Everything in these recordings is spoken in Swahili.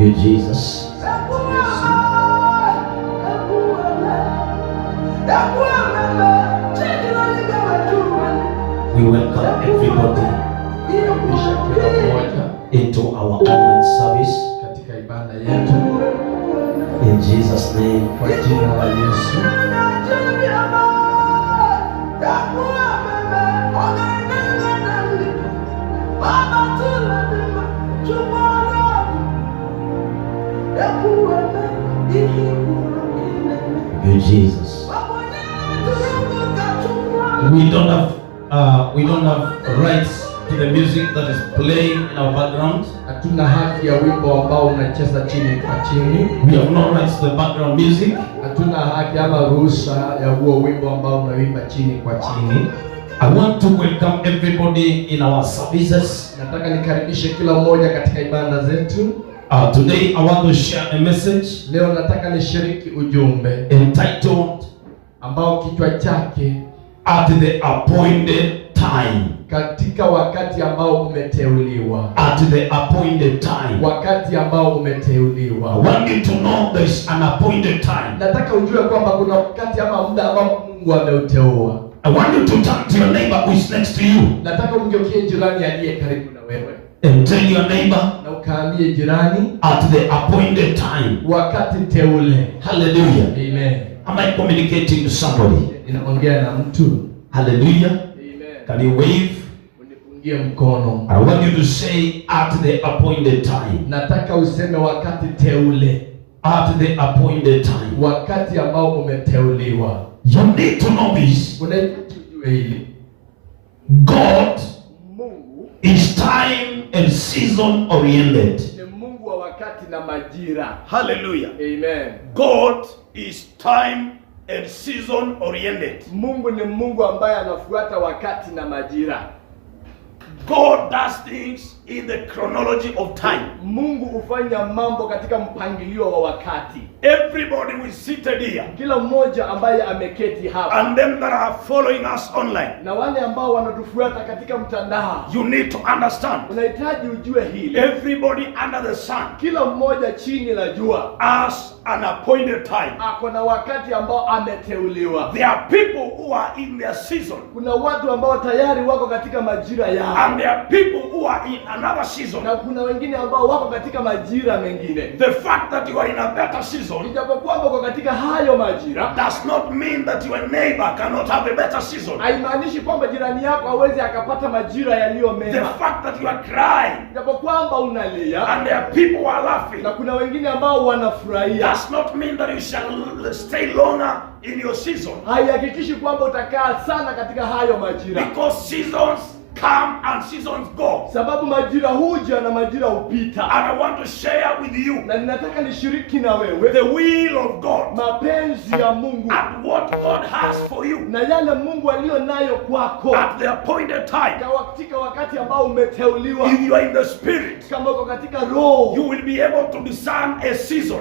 Thank you, Jesus. We welcome everybody into our online service. Katika ibada yetu. In Jesus' name. Kwa jina la Yesu. You Jesus. We don't have rights to the music that is playing in our background. Hatuna haki ya wimbo ambao unacheza chini kwa chini. We have no rights to the background music. Hatuna haki ama ruhusa ya huo wimbo ambao unaimba chini kwa chini. I want to welcome everybody in our services. Nataka nikaribishe kila mmoja katika ibada zetu. Today I want to share a message. Leo nataka nishiriki ujumbe entitled ambao kichwa chake At the Appointed Time. Katika wakati ambao umeteuliwa. At the appointed time. Wakati ambao umeteuliwa. I want you to know there is an appointed time. Nataka ujue kwamba kuna wakati ama muda ambao Mungu ameuteua. I want you to turn to your neighbor who is next to you. Nataka umgeukie jirani aliye karibu na wewe. And tell your neighbor, na ukaambie jirani, at the appointed time. Wakati teule. Hallelujah. Amen. Am I communicating to somebody? Ninaongea na mtu. Hallelujah. Amen. Can you wave? Unipungie mkono. I want you to say at the appointed time. Nataka useme wakati teule. At the appointed time. Wakati ambao umeteuliwa. You need to know this. Unahitaji ujue hili. God Mungu is time and season oriented. ni Mungu wa wakati na majira. Hallelujah. Amen. God is time and season oriented. Mungu ni Mungu ambaye anafuata wakati na majira. God does things in the chronology of time. Mungu hufanya mambo katika mpangilio wa wakati. Everybody who is seated here, Kila mmoja ambaye ameketi hapa, and them that are following us online, na wale ambao wanatufuata katika mtandao, you need to understand. unahitaji ujue hili. Everybody under the sun Kila mmoja chini la jua has an appointed time. ako na wakati ambao ameteuliwa. There are people who are in their season, Kuna watu ambao tayari wako katika majira yao, and there are people who are in another season. na kuna wengine ambao wako katika majira mengine. The fact that you are in a better season Ijapokuwa uko katika hayo majira, does not mean that your neighbor cannot have a better season. haimaanishi kwamba jirani yako hawezi akapata majira yaliyo The mema. fact that you are crying Ijapokuwa unalia, and there are people who are laughing na kuna wengine ambao wanafurahia, does not mean that you shall stay longer in your season. haihakikishi kwamba utakaa sana katika hayo majira, Because seasons come and seasons go. sababu majira huja na majira hupita. And I want to share with you Na ninataka nishiriki na wewe the will of God mapenzi ya Mungu and what God has for you na yale Mungu aliyo nayo kwako at the appointed time. katika wakati ambao umeteuliwa. If you are in the spirit, Kama uko katika roho, you will be able to discern a season.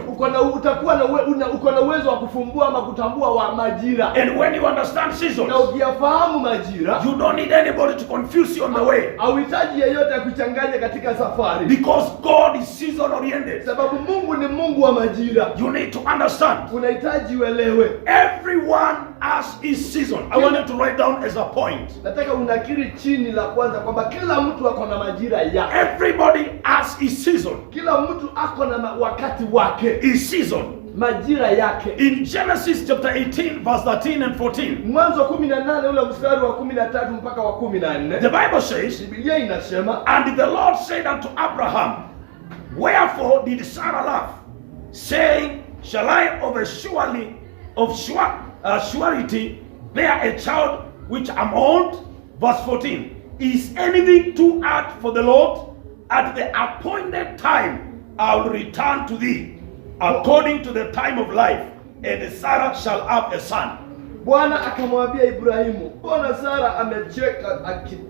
utakuwa na uko na uwezo wa kufumbua ama kutambua wa majira. And when you understand seasons, Na ukiyafahamu majira, you don't need anybody to confuse you on the way. hauhitaji yeyote akuchanganya katika safari, Because God is season oriented. sababu Mungu ni Mungu wa majira. You need to understand. Unahitaji uelewe. Everyone has his season. I want you to write down as a point. Nataka unakiri chini la kwanza kwamba kila mtu ako na majira yake. Everybody has his season. Kila mtu ako na wakati wake, His season. majira yake. In Genesis chapter 18 verse 13 and 14, Mwanzo 18 ule mstari wa 13 mpaka wa 14. the Bible says, Biblia inasema, and the Lord said unto Abraham, wherefore did Sarah laugh, saying, shall I of surety bear a child which am old? Verse 14, is anything too hard for the Lord? At the appointed time I will return to thee, according to the time of life, and Sarah shall have a son. Bwana akamwambia Ibrahimu, mbona Sara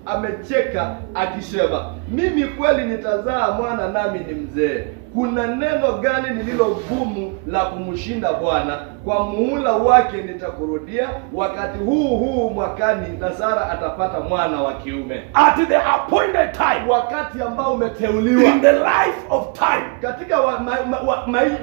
amecheka akisema, mimi kweli nitazaa mwana nami ni mzee? kuna neno gani lililo gumu la kumshinda Bwana? Kwa muhula wake nitakurudia, wakati huu mwakani na Sara atapata mwana wa kiume. At the appointed time, wakati ambao umeteuliwa, in the life of time, katika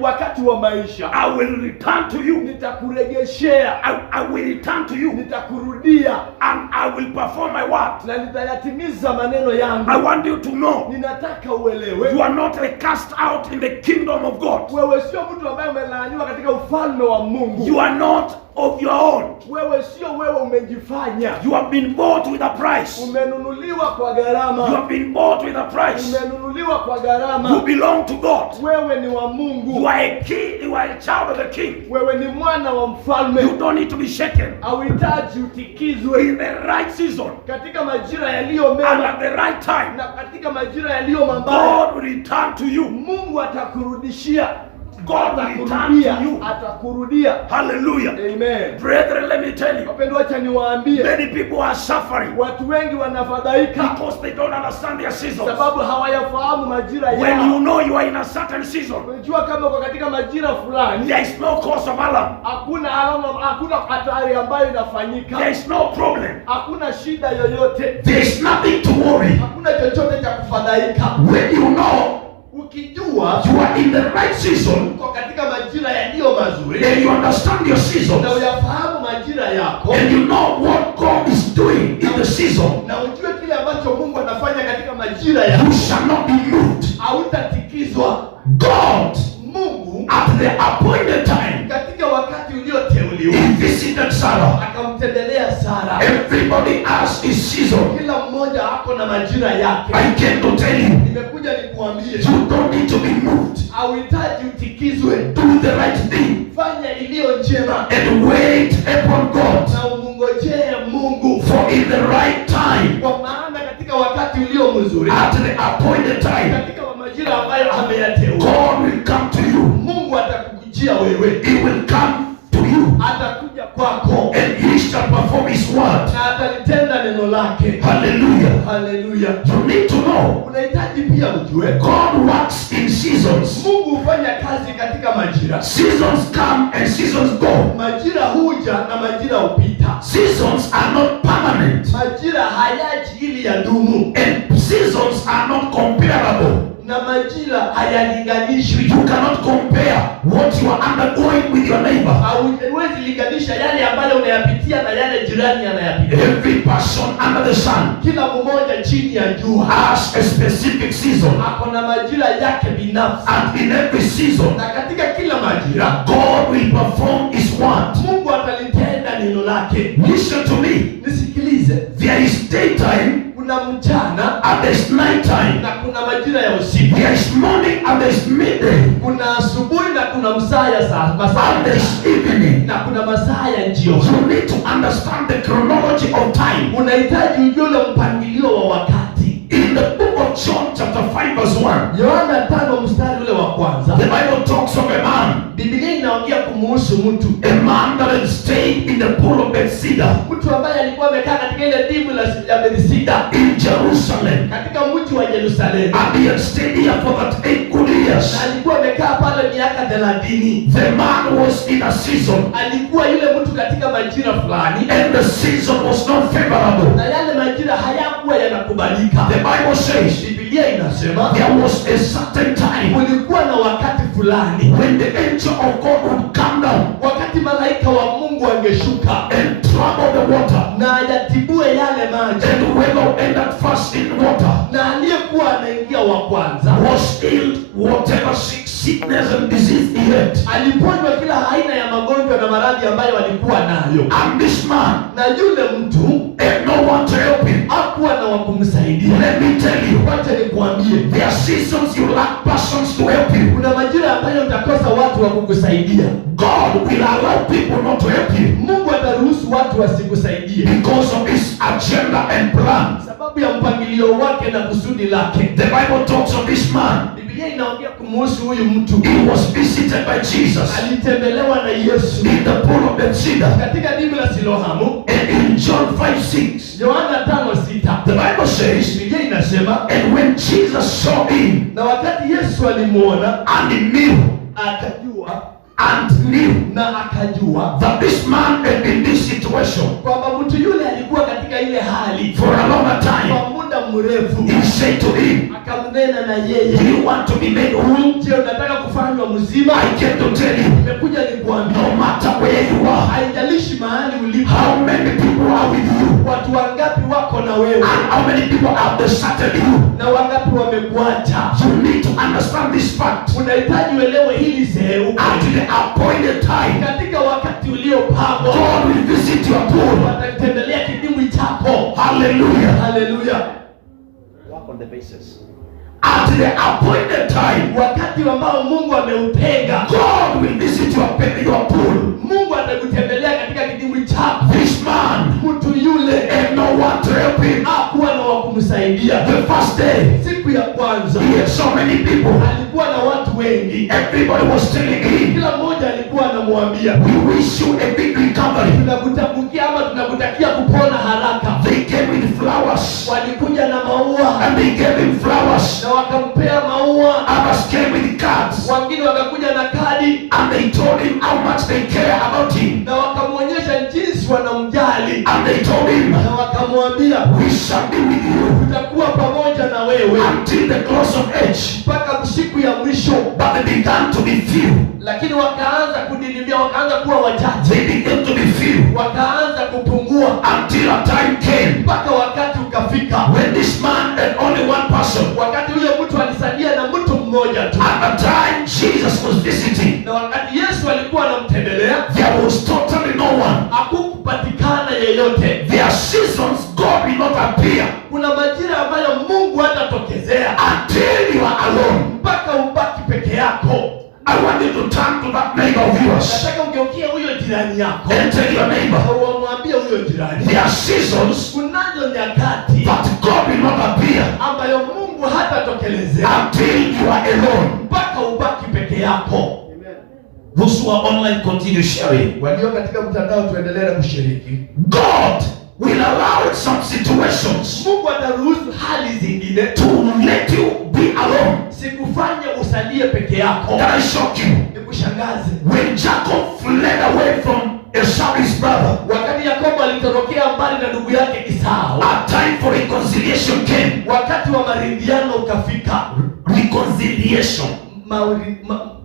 wakati wa maisha, I will return to you. Nitakurejeshea. I will return to you. Nitakurudia. And I will perform my word. Na nitayatimiza maneno yangu. I want you to know. Ninataka uelewe. You are not a cast out in the kingdom of God. Wewe sio mtu ambaye umelaaniwa katika ufalme wa Mungu. You are not of your own. Wewe sio wewe umejifanya. You have been bought with a price. Umenunuliwa kwa gharama. You have been bought with a price. Umenunuliwa kwa gharama. You belong to God. Wewe ni wa Mungu. You are a king. You are a child of the king. Wewe ni mwana wa mfalme. You don't need to be shaken. Hauhitaji utikizwe. In the right season. Katika majira yaliyo mema. And at the right time. Na katika majira yaliyo mabaya. God will return to you. Mungu atakurudishia. God will return to you. Atakurudia. Hallelujah. Amen. Brethren, let me tell you. Wapendwa, acha niwaambie. Many people are suffering. Watu wengi wanafadhaika. Because they don't understand their seasons. Sababu hawayafahamu majira yao. When you know you are in a certain season. Unajua kama uko katika majira fulani. There is no cause of alarm. Hakuna alama, hakuna hatari ambayo inafanyika. There is no problem. Hakuna shida yoyote. There is nothing to worry. Hakuna chochote cha kufadhaika. When you know ukijua you are in the right season, uko katika majira yaliyo mazuri, and you understand your season, na uyafahamu majira yako, and you know what God is doing in the season, na ujue kile ambacho Mungu anafanya katika majira yako, you shall not be moved. Hautatikizwa. God, Mungu at the appointed time, katika wakati ulioteuliwa, he visited Sarah. akamtembelea Sara. Everybody has his season. Kila mmoja ako na majira yake. I came to tell you, Nimekuja nikuambie, you don't need to be moved. hauhitaji utikizwe. Do the right thing Fanya iliyo njema and wait upon God. na umngojee Mungu, For in the right time, kwa maana katika wakati ulio mzuri, at the appointed time, katika majira ambayo ameyateua, God will come to you. Mungu atakukujia wewe. He will come to you, Atakuja kwako and he shall perform his word. na atalitenda neno lake. Hallelujah. Haleluya. You need to know, Unahitaji pia ujue God works in seasons. Mungu hufanya kazi katika majira. Seasons come and seasons go. Majira huja na majira hupita. Seasons are not permanent, Majira hayaji ili yadumu, and seasons are not comparable. na majira hayalinganishwi. You cannot compare what you are undergoing with your neighbor. Hauwezi linganisha yale ambayo unayapitia na yale jirani anayapitia. Every person under the sun Kila mmoja chini ya jua has a specific season, ako na majira yake binafsi, and in every season, na katika kila majira God will perform his word. Mungu atalitenda neno lake. Listen to me. Nisikilize, There is daytime kuna mchana and there is nighttime. na kuna majira ya usiku. There is morning and there is midday. Kuna asubuhi na kuna masaa And there is evening. na kuna masaa ya jioni. You need to understand the chronology of time. Unahitaji ujue ule mpangilio wa wakati. In the book of John chapter 5 verse 1, Yohana 5 mstari ule wa kwanza, the Bible talks of a man. Biblia inaongea kumhusu mtu. A man that had stayed in the pool of Bethesda Mtu ambaye alikuwa amekaa katika ile dimbwi la Bethesda in Jerusalem. katika mji wa Yerusalemu. And he had stayed here for that 8 good years. Na alikuwa amekaa pale miaka 30. The man was in a season, Alikuwa yule mtu katika majira fulani, and the season was not favorable. na yale majira hayakuwa yanakubalika. The Bible says Biblia inasema there was a certain time kulikuwa na wakati fulani when the angel of God would come down wakati malaika wa Mungu angeshuka and trouble the water, na ayatibue yale maji, and whoever entered first in water na aliyekuwa anaingia wa kwanza was healed whatever sickness and disease he had. aliponywa kila aina ya magonjwa na maradhi ambayo alikuwa nayo. And this man Na yule mtu had no one to help him. hakuwa na wa kumsaidia. Let me tell you, Wacha nikwambie, there are seasons you lack persons to help you. kuna majira ambayo utakosa watu wa kukusaidia. God will allow people not to help you Mungu ataruhusu watu wasikusaidie because of his agenda and plan. sababu ya mpangilio wake na kusudi lake. The Bible talks of this man. Biblia Biblia inaongea kumhusu huyu mtu. He was visited by Jesus Alitembelewa na Yesu in the pool of Bethesda. katika dimbwi la Siloamu. And in John 5:6, Yohana 5:6, the Bible says, Biblia inasema, and when Jesus saw him na wakati Yesu alimuona and he knew na akajua that this man had in this situation kwamba mtu yule alikuwa katika ile hali for a longer time, kwa muda mrefu, he said to him, akamnena na do yeye, you want to be made whole? je, unataka kufanywa mzima? I came to tell you, Nimekuja nikuambia, no matter where you are, haijalishi mahali ulipo, how many people are with you, watu wangapi wako na wewe, and how many people have deserted you, na wangapi wamekuacha. you need to understand this fact. Unahitaji uelewe hili sehemu. At the appointed time, Katika wakati uliopangwa, God will visit your pool. watakutembelea kidimbwi chako. Hallelujah. Haleluya. Walk on the basis. At the appointed time, Wakati ambao Mungu ameutenga, God will visit your pool. Mungu atakutembelea katika kidimbwi chako. This man Mtu yule had no one to help him. hakuwa na wa kumsaidia. The first day, Siku ya kwanza he had so many people. alikuwa na watu wengi. Everybody was telling him, Kila mmoja alikuwa anamwambia, we wish you a big recovery. tunakutabukia ama tunakutakia kupona haraka. They came with flowers, Walikuja na maua and they gave him flowers. na wakampea maua. Others came with cards, Wengine wakakuja na kadi and they told him how much they care about him. na wakamwonyesha jinsi wanamjali, And they told him, na wakamwambia, we shall be with you tutakuwa pamoja na wewe until the close of age. mpaka siku ya mwisho. But they began to be few. Lakini wakaanza kudidimia, wakaanza kuwa wachache, They began to be few wakaanza kupungua until a time came mpaka wakati ukafika when this man had only one person. wakati huyo mtu alisalia na mtu mmoja tu. At the time Jesus was visiting, Na wakati Yesu alikuwa anamtembelea, there was totally no one. hakukupatikana yeyote. There are seasons God will not appear Kuna majira ambayo Mungu hatatokezea until you are alone. mpaka ubaki peke yako. I want you to turn to that neighbor of yours Nataka ungeukie huyo jirani yako and tell your neighbor, na umwambie huyo jirani, there are seasons kunazo nyakati that God will not appear ambayo Mungu hatatokelezea until you are alone. mpaka ubaki peke yako. Those who are online, continue sharing. Walio katika mtandao tuendelee na kushiriki. God will allow some situations Mungu ataruhusu hali zingine to let you be alone. sikufanye usalie peke yako. Can I shock you? Nikushangaze. When Jacob fled away from Esau his brother, Wakati Yakobo alitorokea mbali na ndugu yake Esau, a time for reconciliation came. wakati wa maridhiano ukafika. Reconciliation.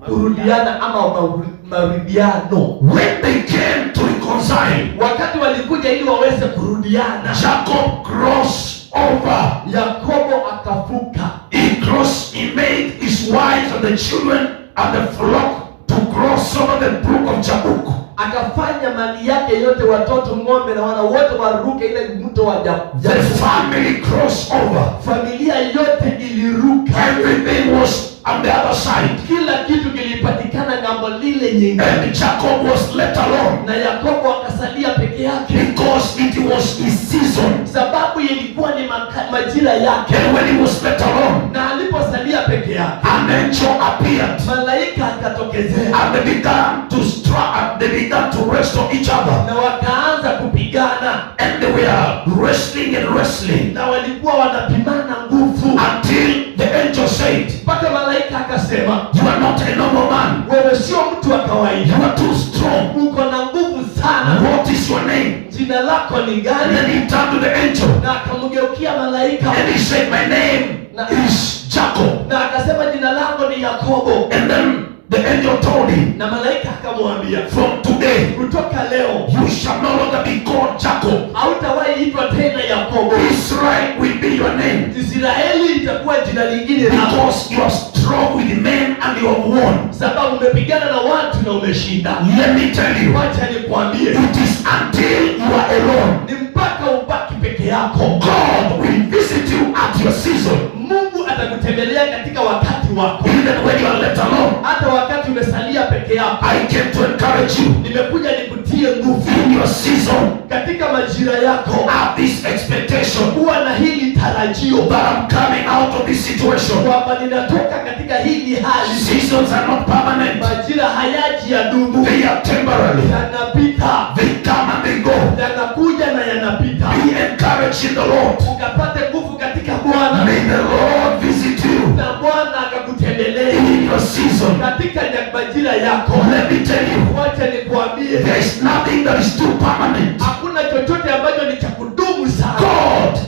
Kurudiana ama maridhiano. When they came to reconcile, Wakati walikuja ili waweze kurudiana, Jacob crossed over. Yakobo akavuka. He crossed, he made his wives and the children and the flock to cross over the brook of Jabbok. Akafanya mali yake yote, watoto, ng'ombe na wana wote waruke ile mto wa The family crossed over. Familia yote iliruka. Everything was on the other side. Kila kitu kilipatikana ng'ambo lile nyingine. And Jacob was left alone Na Yakobo akasalia peke yake because it was his season. sababu ilikuwa ni majira yake. And when he was left alone, Na aliposalia peke yake, an angel appeared. malaika akatokezea And they began to struggle. They began to wrestle each other. na wakaanza kupigana, And they were wrestling and wrestling na walikuwa wanapimana nguvu, until the angel said, mpaka malaika akasema, you are not a normal man. wewe sio mtu wa kawaida, You are too strong. uko na nguvu sana. What is your name? Jina lako ni And gani? then he turned to the angel Na akamgeukia malaika and he said, my name is Jacob. na akasema, jina lako ni Yakobo. And then the angel told him, Na malaika akamwambia, from today kutoka leo you shall no longer be called Jacob. hautawahi itwa tena Yakobo. Israel will be your name, Israeli itakuwa jina lingine lako, because you are strong with men and you have won. sababu umepigana na watu na umeshinda. Let me tell you, Wacha nikwambie, it is until you are alone. ni mpaka ubaki peke yako. God will visit you at your season. Mungu atakutembelea katika wakati wako, Even when you are left alone, hata wakati umesalia peke yako. I came to encourage you Nimekuja nikutie nguvu in your season. katika majira yako. Have this expectation Kuwa na hili tarajio matarajio that I'm coming out of this situation. kwamba ninatoka katika hili hali. Seasons are not permanent. Majira hayaji ya dumu, They are temporary. yanapita. They come and they go. Yanakuja na yanapita. Be encouraged in the Lord. Ukapate nguvu katika Bwana. May the Lord visit you Na Bwana akakutembelee in your season. katika majira yako. Let me tell you, Wacha nikuambie, there is nothing that is too permanent. hakuna chochote ambacho ni cha kudumu sana. God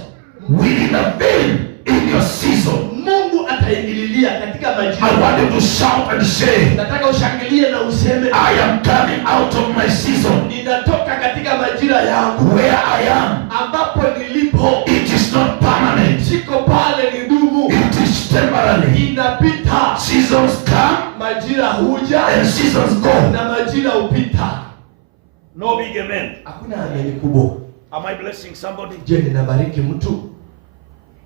will intervene in your season. Mungu ataingililia katika majira. I want you to shout and say, Nataka ushangilie na useme, I am coming out of my season. ninatoka katika majira yangu. Where I am, Ambapo nilipo it is not permanent. siko pale ni dumu, It is temporary. inapita. Seasons come Majira huja and seasons go. na majira hupita. No big amen. Hakuna ameni kubwa. Am I blessing somebody? Je, ninabariki mtu?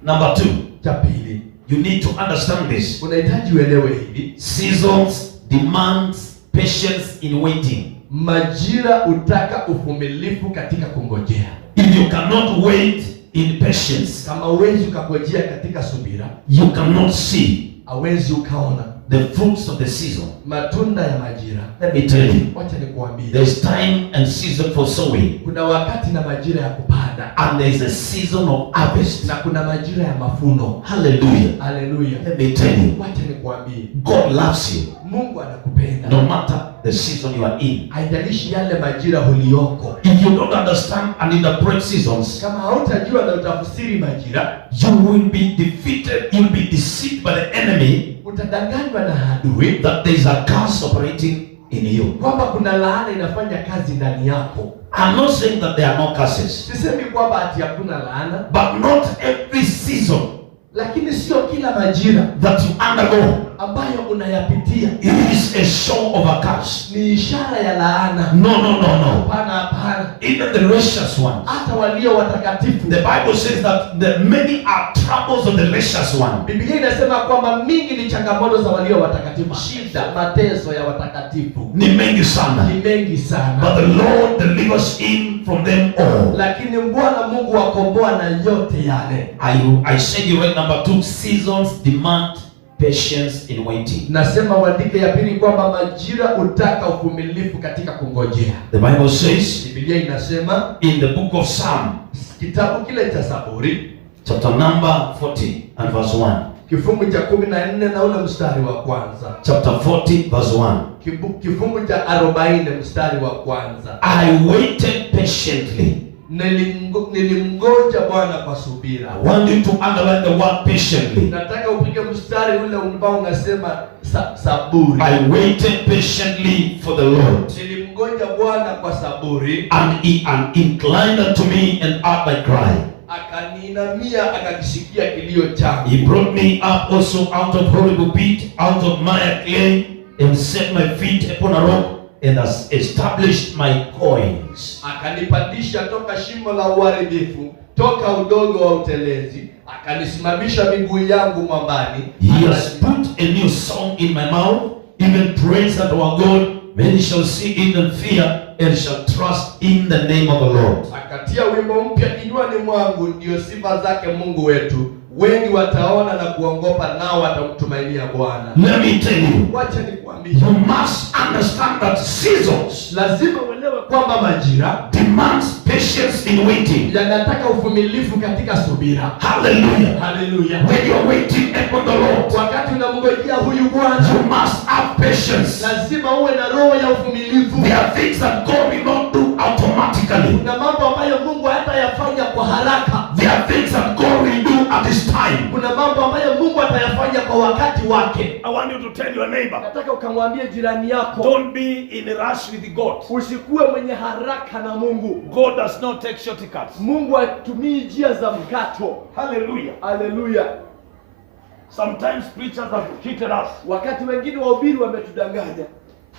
Number 2, Cha pili, you need to understand this. unahitaji uelewe hili. Seasons demands patience in waiting. Majira utaka uvumilivu katika kungojea. If you cannot wait in patience, Kama huwezi ukangojea katika subira, you cannot see hawezi ukaona the fruits of the season. matunda ya majira. Let me tell you, Wacha nikuambie, there's time and season for sowing, kuna wakati na majira ya kupanda and there's a season of harvest. na kuna majira ya mavuno. Hallelujah. Haleluya. Let me tell you, Wacha nikuambie, God loves you Mungu anakupenda. no matter the season you are in. Haijalishi yale majira uliyoko. If you don't understand and interpret seasons, Kama hautajua na utafsiri majira, you will be defeated, you'll be deceived by the enemy utadanganywa na adui that there is a curse operating in you. kwamba kuna laana inafanya kazi ndani yako. I'm not saying that there are no curses, Sisemi kwamba ati hakuna laana, but not every season lakini sio kila majira that you undergo ambayo unayapitia is a show of a curse. ni ishara ya laana. No, no, no, no. Hapana, hapana. Even the righteous ones. Hata walio watakatifu, The Bible says that the many are troubles of the righteous one. Biblia inasema kwamba mingi ni changamoto za walio watakatifu, shida, mateso ya watakatifu Ni mengi sana. ni mengi sana, But the Lord delivers him from them all. lakini Bwana Mungu akomboa na yote yale. I said you read number 2, seasons demand patience in waiting. Nasema uandike ya pili kwamba majira utaka uvumilivu katika kungojea. The Bible says Biblia inasema in the book of Psalm, kitabu kile cha Zaburi chapter number 40 and verse 1. kifungu cha 14 na ule mstari wa kwanza. Chapter 40 verse 1. Kifungu cha 40 mstari wa kwanza. I waited patiently. Nilimngoja Bwana kwa subira. I want you to underline the word patiently. Nataka upige mstari ule ambao unasema saburi. I waited patiently for the Lord, Nilimngoja Bwana kwa saburi, and he inclined unto me and heard my cry. akaniinamia akakisikia kilio changu. He brought me up also out of horrible pit, out of mire clay, and set my feet upon a rock, and has established my coins. Akanipandisha toka shimo la uharibifu, toka udogo wa utelezi, akanisimamisha miguu yangu mwambani. He has put a new song in my mouth, even praise unto our God. Many shall see it and fear, and shall trust in the name of the Lord. Akatia wimbo mpya kinywani mwangu, ndio sifa zake Mungu wetu. Wengi wataona na kuongopa, nao watamtumainia Bwana. Let me tell you, Wacha nikwambie, you must understand that seasons lazima uelewe kwamba majira demands patience in waiting. yanataka uvumilivu katika subira. Hallelujah. Haleluya. When you're waiting upon the Lord, Wakati unamngojea huyu Bwana, you must have patience. lazima uwe na roho ya uvumilivu. There are things that God will not do automatically. Kuna mambo ambayo Mungu hatayafanya kwa haraka. There are things that God will do at His time. Kuna mambo ambayo Mungu atayafanya kwa wakati wake. I want you to tell your neighbor, Nataka ukamwambie jirani yako, don't be in a rush with God. usikuwe mwenye haraka na Mungu. God does not take shortcuts. Mungu hatumii njia za mkato. Hallelujah. Haleluya. Sometimes preachers have cheated us. Wakati wengine wahubiri wametudanganya.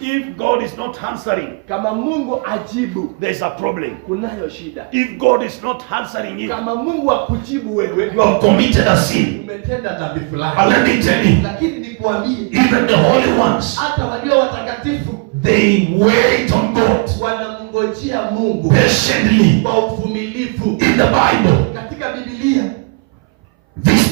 If God is not answering, Kama Mungu ajibu, there's a problem. kunayo shida. If God is not answering you, Kama Mungu akujibu wewe, you have committed a sin. umetenda dhambi But fulani. let me tell you, Lakini nikwambie, even the holy ones, hata walio watakatifu they wait on God wanamngojea Mungu patiently. kwa uvumilivu. In the Bible, Katika Biblia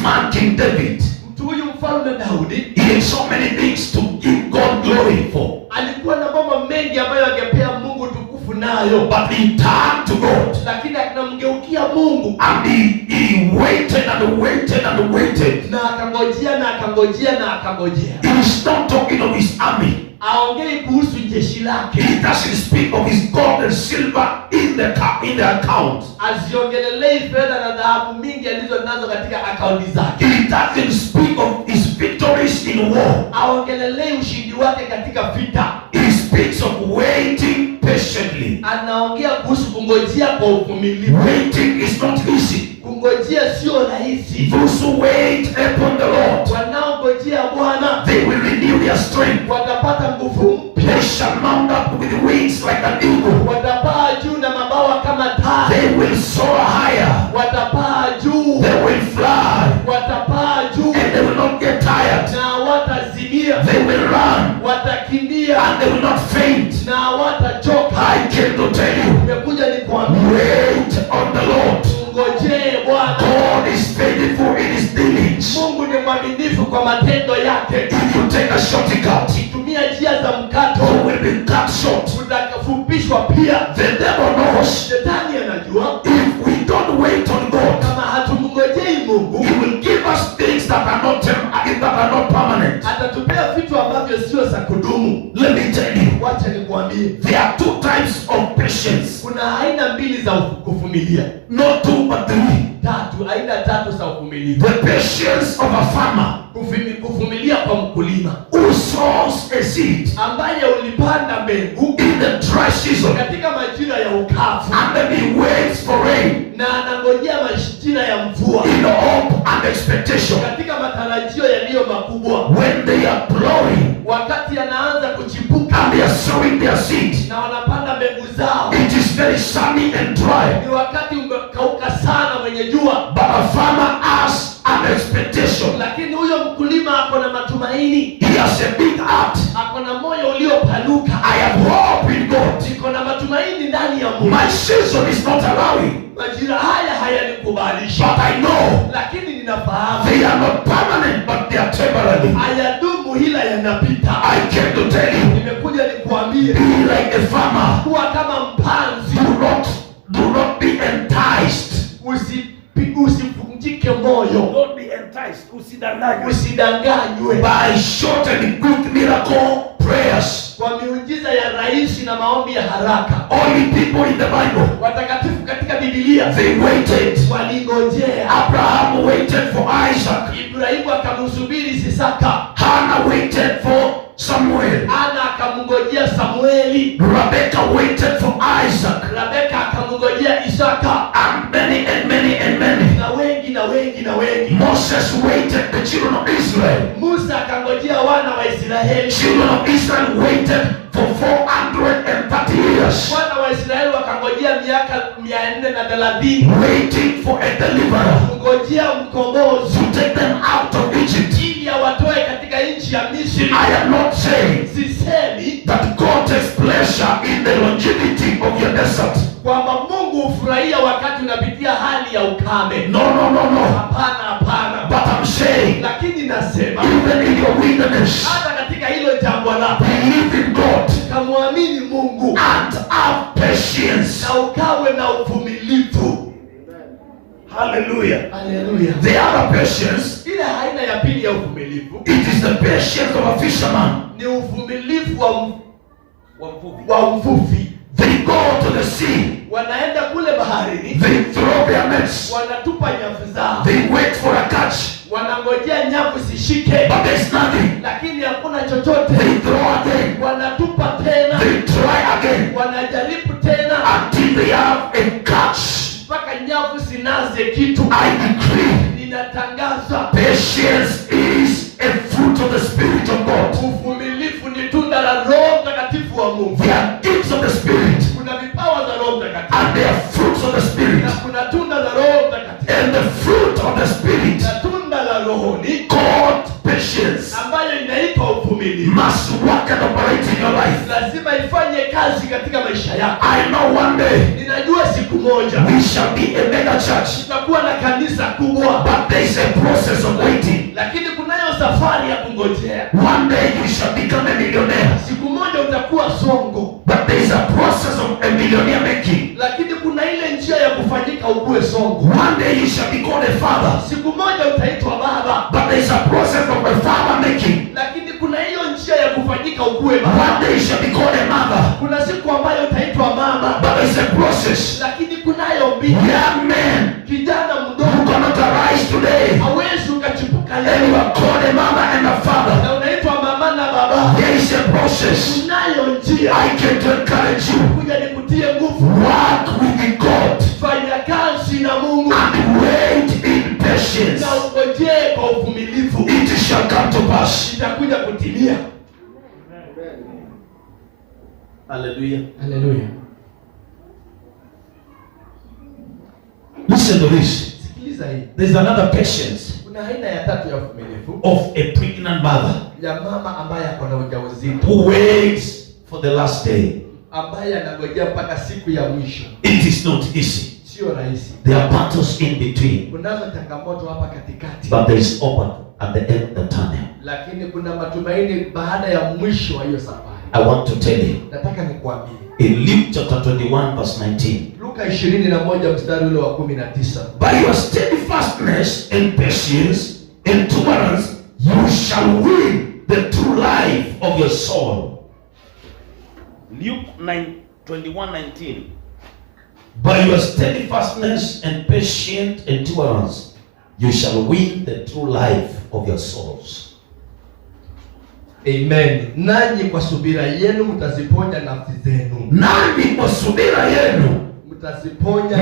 man, King David, mtu huyu mfalme Daudi he had so many things to give God glory for. alikuwa na mambo mengi ambayo angepea Mungu tukufu nayo, But he turned to God. lakini akamgeukia Mungu And he waited and waited and waited. na akangojea na akangojea na akangojea. He's not talking of his army. Aongei kuhusu jeshi lake, He doesn't speak of his gold and silver in the account. aziongelelei fedha na dhahabu mingi alizo nazo katika akaunti zake. He doesn't speak of his victories in war. Aongelelei ushindi wake katika vita. He speaks of waiting patiently. Anaongea kuhusu kungojea kwa uvumilivu. Waiting is not easy. Kungojea sio rahisi. Those who wait upon the Lord, Wanaongojea Bwana they will renew their strength. watapata nguvu mpya. They shall mount up with wings like an eagle. Watapaa juu na mabawa kama tai. They will soar higher. Watapaa juu. They will fly. Watapaa juu And they will not get tired. na watazimia. They will run. Watakimbia And they will not faint. na watachoka. I came to tell you, Nimekuja nikwambie, wait on the Lord. ngojee Bwana. God is faithful in his dealings. Mungu ni mwaminifu kwa matendo yake. If you take a shortcut, Ukitumia njia za mkato, you will be cut short. utakafupishwa pia. The devil knows Shetani anajua if we don't wait on God, kama hatumngojei Mungu, he will give us things that are not permanent. atatupea vitu ambavyo sio za kudumu. Let me tell you, Wacha nikwambie, there are two types of patience. kuna aina mbili za kuvumilia. Not two but three. Aina tatu za uvumilivu. The patience of a farmer Kuvumilia kwa mkulima who sows a seed ambaye ulipanda mbegu in the dry season, katika majira ya ukavu and then he waits for rain na anangojea majira ya mvua in hope and expectation. katika matarajio yaliyo makubwa. When they are plowing Wakati anaanza kuchipuka and they are sowing their seed, na wanapanda mbegu zao, it is very sunny and dry. ni wakati umekauka sana mwenye jua, But a farmer has an expectation. lakini huyo mkulima ako na matumaini, He has a big heart. ako na moyo uliopanuka. I have hope in God. Niko na matumaini ndani ya Mungu. My season is not allowing, Majira haya hayanikubalishi, but I know lakini ninafahamu they are not permanent, but they are temporary. hayadumu, ila yanapita. I came to tell you, Nimekuja nikuambie, be like a farmer. kuwa kama mpanzi, Do not be enticed. usivunjike moyo, Don't be enticed. Usidanganywe. usidanganywe By short and quick miracle prayers. kwa miujiza ya rahisi na maombi ya haraka. Only people in the Bible, Watakatifu katika Biblia they waited. walingojea. Abraham waited for Isaac. Ibrahimu akamsubiri Isaka, Hannah waited for Samuel. Ana akamngojea Samueli, Rebecca waited for Isaac. Rebeka akamngojea Isaka, And many and many and many. na wengi na wengi na wengi. Moses waited the children of Israel. Musa akangojea wana wa Israeli. Children of Israel waited for 430 years. Wana wa Israeli wakangojea miaka 430 Waiting for a deliverer kungojea mkombozi to take them out of Egypt. ili awatoe katika nchi ya Misri. I am not saying Sisemi that God takes pleasure in the longevity of your desert. kwamba Mungu hufurahia wakati unapitia hali ya ukame. No. Hapana, hapana. But I'm saying, Lakini nasema even in your wilderness, hata katika hilo jambo lako, believe in God kamwamini Mungu and have patience. na ukawe na uvumilivu. Hallelujah. Haleluya. The other patience, Ile aina ya pili ya uvumilivu it is the patience of a fisherman. ni uvumilivu wa mvuvi. They go to the sea. Wanaenda kule baharini, They throw their nets. wanatupa nyavu zao, They wait for a catch. wanangojea nyavu zishike, But there's nothing. lakini hakuna chochote. They throw again. Wanatupa tena, They try again. wanajaribu tena Until they have a catch. mpaka nyavu zinaze kitu. I decree, Ninatangaza patience is a fruit of the Spirit of God. uvumilivu ni tunda la Roho Mtakatifu wa Mungu. They are gifts of the Spirit. Kuna vipawa za Roho Mtakatifu And they are fruits of the Spirit. na kuna tunda la Roho Mtakatifu, And the fruit of the Spirit, na tunda la Roho ni called patience, ambayo inaitwa uvumilivu. must work and operate in your life. Lazima ifanye kazi katika maisha yako. I know one day Ninajua siku moja we shall be a mega church. tutakuwa na kanisa kubwa, But there is a process process of waiting. Lakini kunayo safari ya kungojea. One day you shall become a millionaire. Siku moja utakuwa songo. But there is a process of a millionaire making. Lakini kuna ile njia ya kufanyika ukuwe songo. One day you shall be called a father. Siku moja utaitwa baba. But there is a process of a father making. Lakini kuna hiyo njia ya kufanyika ukuwe baba. One day you shall be called a mother. Kuna siku ambayo utaitwa mama. But there is a process. Lakini kunayo mbinu. Young man, Kijana you mdogo cannot arise today hawezi ukachipuka and you leo are called a mother and a father. na unaitwa mama na baba. There is a process. Kunayo njia. I can encourage you. Kuja nikutie nguvu. Work with God Fanya kazi na Mungu and wait in patience. na ungojee kwa uvumilivu. It shall come to pass. Itakuja kutimia. Hallelujah. Hallelujah. Listen to this. Sikiliza hii. There's another patience Kuna aina ya tatu ya uvumilivu of a pregnant mother ya mama ambaye ako na ujauzito, who waits for the last day. ambaye anangojea mpaka siku ya mwisho. It is not easy. Sio rahisi. There are battles in between, Kunazo changamoto hapa katikati, but there is hope at the end of the tunnel. lakini kuna matumaini baada ya mwisho wa hiyo safari. I want to tell you, Nataka nikuambie in Luke chapter 21 verse 19, Luka 21 mstari ule wa 19. by your steadfastness and patience, endurance, you shall win the true life of your soul. Luke 21:19. By your steadfastness and patient endurance, you shall win the true life of your souls. Amen. Nanyi kwa subira yenu mtaziponya nafsi zenu. Nanyi kwa subira yenu mtaziponya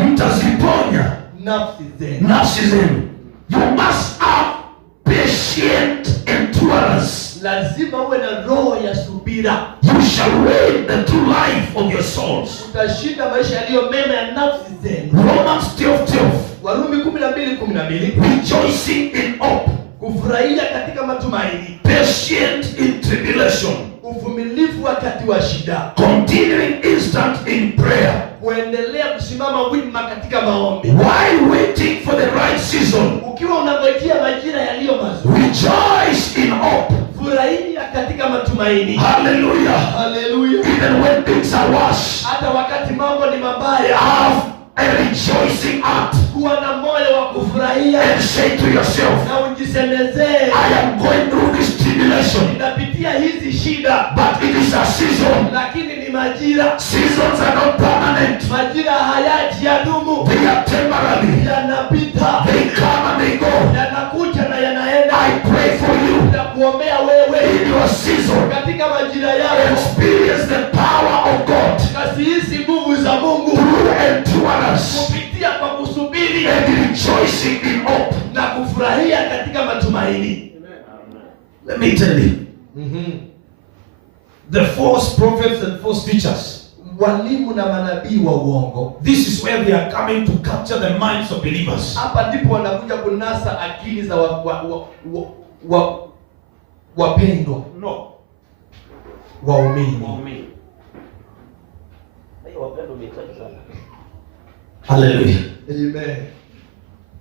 nafsi zenu. nafsi zenu. You must have patient endurance. Lazima uwe na roho ya subira. You shall win the true life of your souls. Utashinda maisha yaliyo mema ya nafsi zenu. Romans 12:12. Warumi 12:12. Rejoicing in hope, Kufurahia katika matumaini, patient in tribulation, uvumilivu wakati wa shida, continuing instant in prayer, kuendelea kusimama wima katika maombi, while waiting for the right season. ukiwa unangojea majira yaliyo mazuri. Rejoice in hope. Furahia katika matumaini. Hallelujah. Hallelujah. Even when things are worse, Hata wakati mambo ni mabaya, have a rejoicing heart kuwa na moyo wa kufurahia and say to yourself, na ujisemezee, I am going through this tribulation, ninapitia hizi shida, but it is a season. lakini ni majira. Seasons are not permanent. Majira hayaji yadumu, They are temporary. yanapita, They come and they go. yanakuja na yanaenda. I pray for you Ninakuombea wewe in your season. katika majira yako, Experience the power of God kasihisi nguvu za Mungu through endurance kupitia kwa kusubiri and rejoicing in hope. na kufurahia katika matumaini. Let me tell you, the false prophets and false teachers, Walimu na manabii wa uongo, this is where they are coming to capture the minds of believers. hapa ndipo wanakuja kunasa akili za wapendwa, No. waumini. Hallelujah. Amen.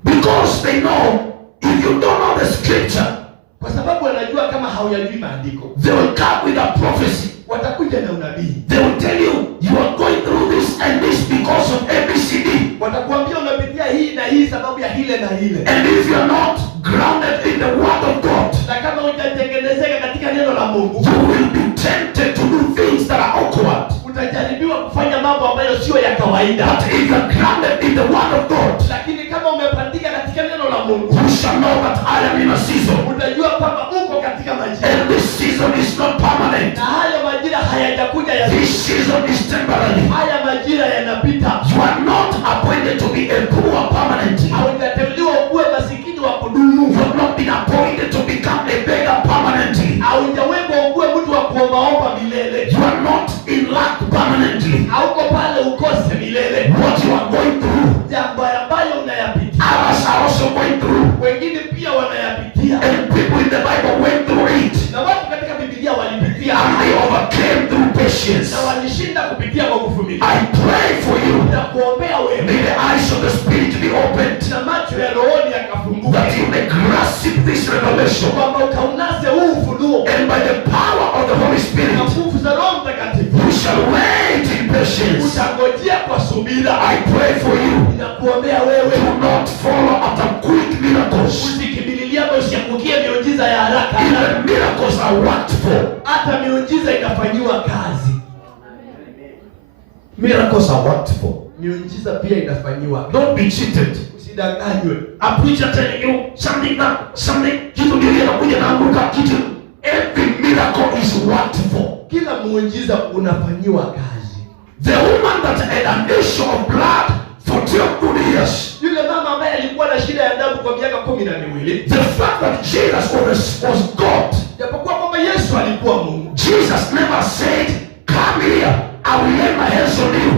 Because they know if you don't know the scripture, Kwa sababu wanajua kama hauyajui maandiko, they will come with a prophecy. watakuja na unabii. They will tell you, you are going through this and this because of ABCD. Watakuambia unapitia hii na hii sababu ya hile na hile. And if you are not grounded in the word of God, Na kama hujatengenezeka katika neno la Mungu, you will be tempted to do things that are awkward. utajaribiwa kufanya mambo ambayo sio ya kawaida. But if you are grounded in the word of God, Lakini kama umepandika katika neno la Mungu, you shall know that I am in a season. utajua kwamba uko katika majira. And this season is not permanent. Na hayo majira hayajakuja ya This season is temporary. haya majira yanapita. You are not appointed to be a poor permanently. Haujateuliwa ukuwe masikini wa kudumu. You have not been appointed to become a beggar permanently. Haujawekwa ukuwe mtu wa kuombaomba milele. You are not in lack permanently. Hauko pale ukose milele. What you are going through, Jambo ambayo unayapitia, others are also going through. wengine pia wanayapitia. And people in the Bible went through it. Na watu katika Biblia walipitia And they overcame through patience. na walishinda kupitia kwa kuvumilia. I pray for you. Na kuombea May wewe the eyes of the Spirit be opened. na macho revelation. kwamba ukaunase huu ufunuo, And by the power of the Holy Spirit, na nguvu za Roho Mtakatifu, you shall wait in patience. utangojea kwa subira. I pray for you. Ninakuombea wewe, Do not follow after quick miracles. usikimbililia usiangukie miujiza ya haraka. Even miracles are worked for. Hata miujiza inafanyiwa kazi. Miracles are worked for. Miujiza pia inafanyiwa. Don't be cheated. Usidanganywe. A preacher telling you something, kitu ndio inakuja na anguka kitu. Every miracle is worked for. Kila muujiza unafanyiwa kazi. The woman that had an issue of blood for 12 good years. Yule mama ambaye alikuwa na shida ya damu kwa miaka 12. The fact that Jesus was God. Japokuwa kwamba Yesu alikuwa Mungu. Jesus never said, "Come here, I will lay my hands on you."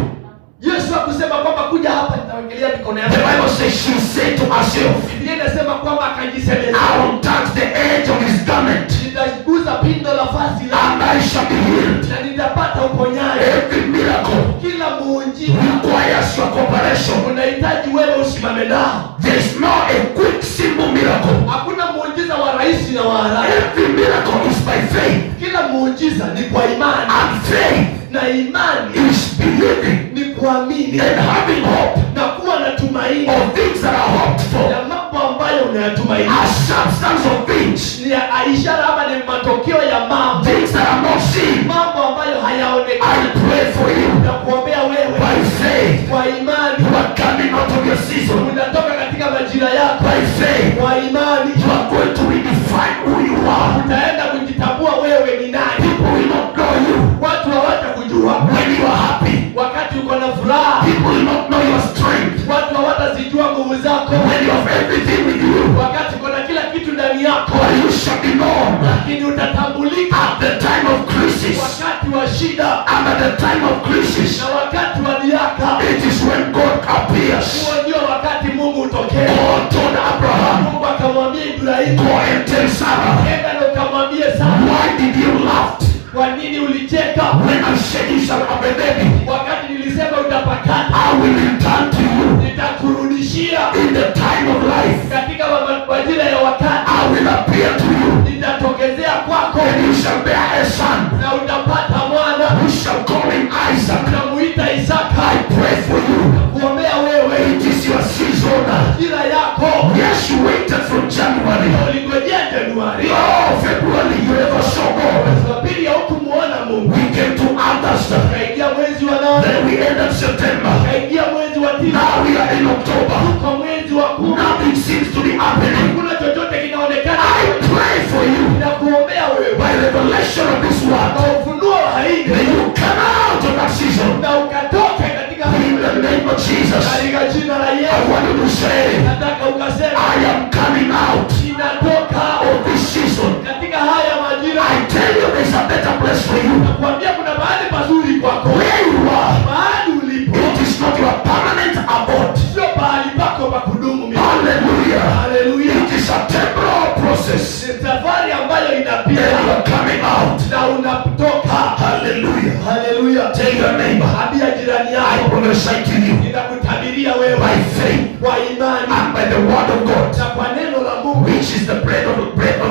Yesu hakusema kwamba kuja hapa nitawekelea mikono yako. The Bible says she said to herself, Biblia inasema kwamba akajisemea, "I will touch the edge of his garment nitagusa pindo la vazi and lake I shall be healed." na nitapata uponyaji. Every miracle Kila muujiza requires your cooperation. unahitaji wewe usimame nao. There is not a quick, simple miracle. Hakuna muujiza wa rahisi na wa haraka. Every miracle is by faith, Kila muujiza ni kwa imani, and faith na imani is believing ni kuamini and having hope na kuwa na tumaini of things that are hoped for, ya mambo ambayo unayatumainia. a substance of things, Ni ishara ama ni matokeo ya mambo, things that are not seen. mambo ambayo I hayaonekani. pray for you Na kuombea wewe by faith. kwa imani, You are coming out of your season unatoka katika majira yako by faith. kwa imani. You are going to redefine who you are. Utaenda kujitambua wewe ni nani. People will not know you Watu hawatakujua when you are happy. wakati uko na furaha. People will not know your strength Watu hawatazijua nguvu zako when you have everything with you. wakati uko na kila kitu ndani yako, But you shall be known lakini utatambulika at the time of crisis. wakati wa shida And at the time of crisis, na wakati wa dhihaka. it is when God appears. Huo ndio wakati Mungu hutokea. God told Abraham, Mungu akamwambia Ibrahimu, "Go and tell Sarah, enda na ukamwambie sana, why did you laugh kwa nini ulicheka when I said you shall have a baby? wakati nilisema utapakata? I will return to you Nitakurudishia in the time of life. katika majira ya wakati, I will appear to you, nitatokezea kwako and you shall bear a son, na utapata mwana, who shall call him Isaac." utamuita Isaka. I pray for you. Kuombea wewe It is your season. majira yako. Yes, you waited from January. Uligojea Januari, Oh, February, you never saw God. mwezi wa pili haukumuona Mungu, We came to August. kaingia mwezi wa 8, Then we ended September. kaingia mwezi wa 9, Now we are in October. kwa mwezi wa 10 Nothing seems to be happening. hakuna chochote kinaonekana. I pray for you Ninakuombea wewe by revelation of this kwa word. ufunuo wa hii May you come out of that season na ukatoke katika in the name of Jesus. katika jina la I Yesu. want you to say, Nataka ukasema I am coming out ninatoka of this season. katika haya majira. I tell you, there's a better place for you. Nakwambia kuna mahali pazuri kwako. Where you are, Mahali ulipo it is not your permanent abode. sio mahali pako pa kudumu milele. Hallelujah. Haleluya. It is a temporal process. Ni safari ambayo And you inapita are coming out. na unatoka. Hallelujah. Haleluya. Tell your neighbor, Ambia jirani I yako, prophesy to you ninakutabiria wewe by faith kwa imani and by the word of God, na kwa neno la Mungu which is the bread of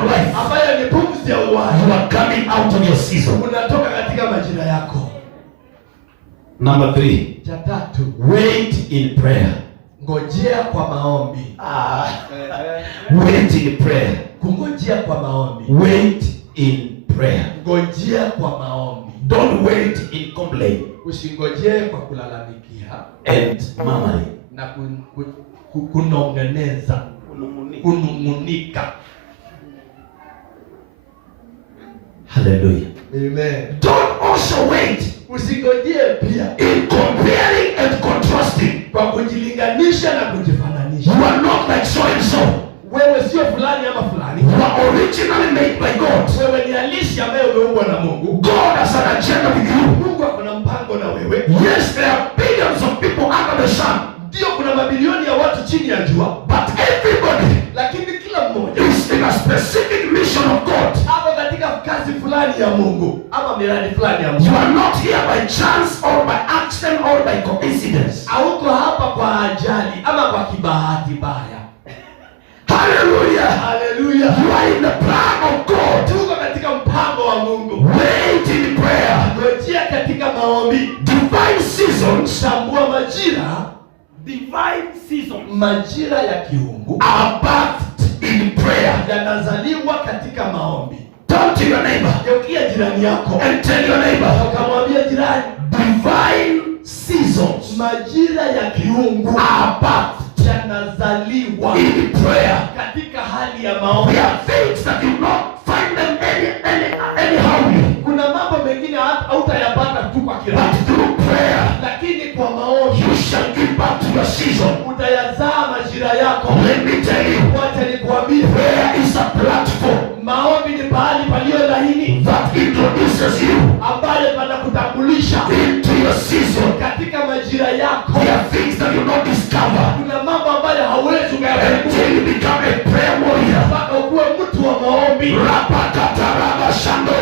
life. ambayo ni pumzi ya uhai. You are coming out of your season. Unatoka katika majira yako. Number 3, Cha tatu, wait in prayer. ngojea kwa maombi. Wait in prayer. Kungojea kwa maombi. Wait in prayer. Ngojea kwa maombi. Don't wait in complaint Usingojee kwa kulalamikia and murmuring. na kunong'eneza, kunung'unika. Hallelujah. Amen. Don't also wait Usingojee pia in comparing and contrasting. kwa kujilinganisha na kujifananisha. You are not like so and so. Wewe sio fulani ama fulani. You are originally made by God. Wewe ni halisi ambaye umeumbwa na Mungu. God has an agenda with you. Mungu ako na mpango na wewe. Yes, there are billions of people under the sun, Ndio kuna mabilioni ya watu chini ya jua, but everybody lakini kila mmoja is in a specific mission of God. hapo katika kazi fulani ya Mungu ama miradi fulani ya You Mungu. are not here by chance or by accident or by coincidence. Hauko hapa kwa ajali ama kwa kibahati mbaya. Hallelujah. Haleluya. Haleluya. You are in the plan of God. Tuko katika mpango wa Mungu. Wait in prayer. Ngojea katika maombi. Divine seasons, Tambua majira. divine seasons Majira ya kiungu are birthed in prayer. yanazaliwa katika maombi. Turn to your neighbor Geukia jirani yako and tell your neighbor, ukamwambia jirani, divine seasons majira ya kiungu are birthed yanazaliwa in prayer. katika hali ya maombi. There are things that you not find them anyhow. Kuna mambo mengine hautayapata tu kwa kirahisi, But through prayer, lakini kwa maombi you shall give back to your season. utayazaa majira yako. Let me tell you, Wacha nikwambie, prayer is a platform maombi ni pahali palio laini that introduces you ambayo panakutambulisha into your season. katika majira yako. There are things that you not discover Kuna mambo ambayo hauwezi ukayagundua until you become a prayer warrior. mpaka ukuwe mtu wa maombi. Rapakatarabashando.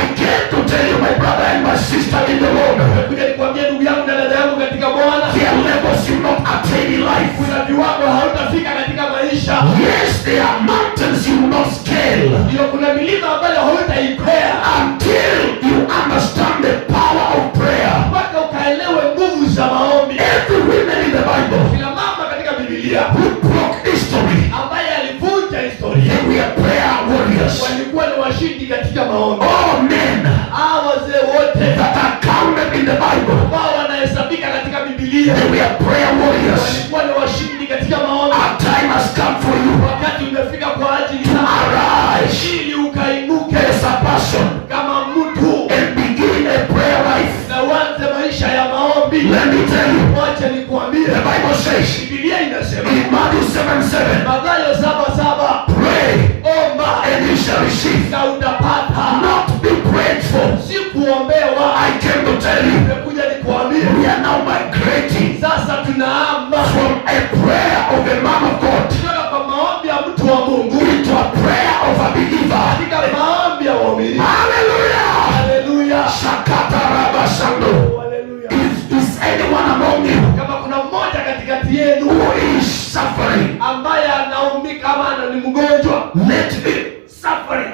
I came to tell you, my brother and my sister in the Lord, Kuja nikwambie ndugu yangu na dada yangu katika Bwana, there are levels you not attain in life. kuna viwango hautafika katika maisha. Yes, there are mountains you will not scale Ndio, kuna milima ambayo hautaipea until you understand the power of prayer. mpaka ukaelewe nguvu za maombi. Every woman in the Bible Kila mama katika Biblia who broke history, ambaye alivunja historia they were prayer warriors. walikuwa ni washindi katika maombi. All men Hao wazee wote that are counted in the Bible, ambao wanahesabika katika Biblia they were prayer warriors. walikuwa ni washindi katika maombi. A time has come for you Wakati umefika kwa ajili to yako arise ili ukainuke as a person kama mtu and begin a prayer life. na uanze maisha ya maombi. Let me tell you, Wacha nikwambie, the Bible says Biblia inasema in Matthew 7:7, Mathayo 7:7, pray omba and you shall receive. na utapata. Not be prayed for. Si kuombewa. I came to tell you, Nimekuja nikwambie, we are now migrating sasa tunaamba from a prayer of a man of God kutoka kwa maombi ya mtu wa Mungu into a prayer of a believer. katika maombi ya waumini. Hallelujah! Haleluya. Shakatarabashando. Haleluya. Is anyone among you Kama kuna mmoja katikati yenu who is suffering? ambaye anaumika ama ni mgonjwa, Let him suffering,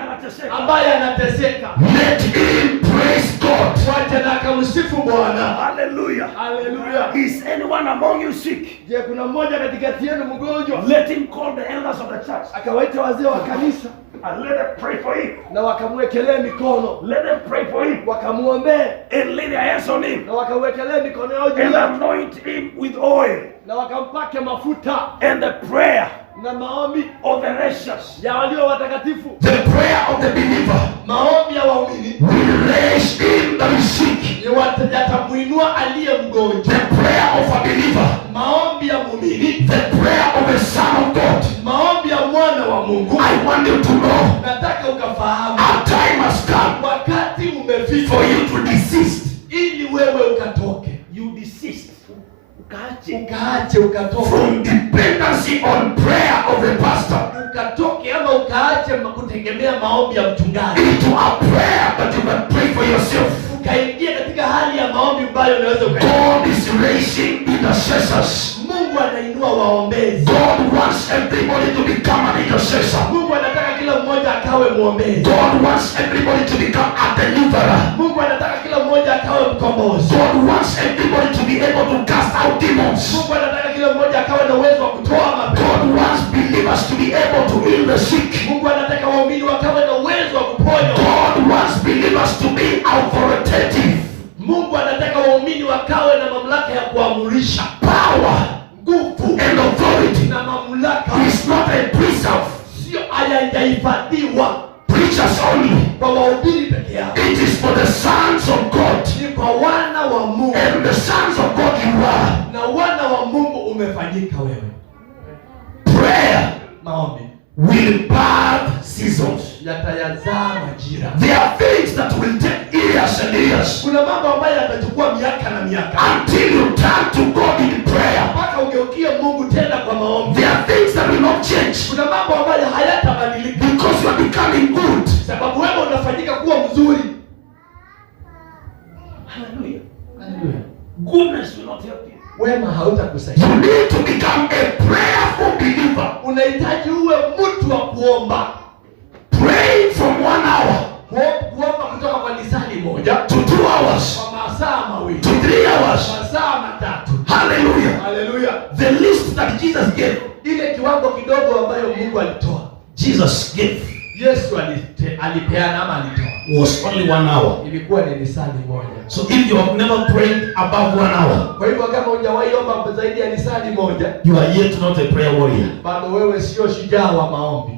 ambaye anateseka, let him praise God. wacha na akamsifu Bwana. Hallelujah. Haleluya. Is anyone among you sick? Je, kuna mmoja katikati yenu mgonjwa? Let him call the elders of the church Akawaita wazee wa kanisa and let them pray for him. na wakamwekelea mikono, Let them pray for him wakamuombee and lay their hands on him na wakawekelea mikono yao juu and yake anoint him with oil. na wakampake mafuta. And the prayer Na maombi of the righteous, ya walio watakatifu, the prayer of the believer, maombi ya waumini will raise him that is sick. yatamuinua aliye mgonjwa. The prayer of a believer, Maombi ya muumini, the prayer of a son of God. maombi ya mwana wa Mungu. I want you to know, Nataka ukafahamu a time has come wakati umefika for you to desist. ili wewe ukatoke, You desist. ukaache ukatoke, From dependency on prayer of the pastor ukatoke ama ukaache kutegemea maombi ya mchungaji, into a prayer that you can pray for yourself. ukaingia katika hali ya maombi ambayo unaweza God is raising intercessors. Mungu anainua waombezi. God wants everybody to become an intercessor. Mungu anataka kila mmoja akawe mwombezi. God wants everybody to become a deliverer. Mungu anataka kila mmoja akawe mkombozi. God wants everybody to be able to cast out demons. Mungu anataka kila mmoja akawe na uwezo wa kutoa mapepo. God wants believers to be able to heal the sick. Mungu anataka waumini wakawe na uwezo wa kuponya. God wants believers to be authoritative. Mungu anataka waumini wakawe na mamlaka ya kuamurisha. Power Nguvu and authority na mamlaka is not a preserve. sio hayajahifadhiwa Preachers only. kwa wahubiri peke yao, It is for the sons of God. ni kwa wana wa Mungu, And the sons of God you are. na wana wa Mungu umefanyika wewe. Prayer Maombi will birth seasons. yatayazaa majira. There are things that will take years and years Kuna mambo ambayo yatachukua miaka na miaka until you turn to God in prayer. mpaka ugeukie Mungu tena kwa maombi. There are things that will not change Kuna mambo ambayo hayatabadilika because you are becoming good. sababu wewe unafanyika kuwa mzuri. Hallelujah. Haleluya. Goodness will not help you. Wema hautakusaidia. You need to become a prayerful believer. Unahitaji uwe mtu wa kuomba. kuomba. Praying from 1 hour Kuomba kutoka kwa lisali moja to 2 hours kwa masaa mawili to 3 hours. masaa matatu. Hallelujah. Haleluya. The list that Jesus gave, Ile kiwango kidogo ambayo Mungu alitoa, Jesus gave, Yesu alipeana ama alitoa, was only 1 hour. ilikuwa ni lisali moja. So if you have never prayed above 1 hour, Kwa hivyo kama hujawahi omba zaidi ya lisali moja, you are yet not a prayer warrior. bado wewe sio shujaa wa maombi.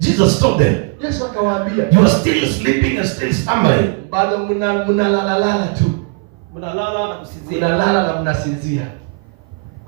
Jesus told them, Yesu akawaambia, you are still sleeping and still slumbering. bado mnalala tu. Mnalala na kusinzia. Mnalala na mnasinzia.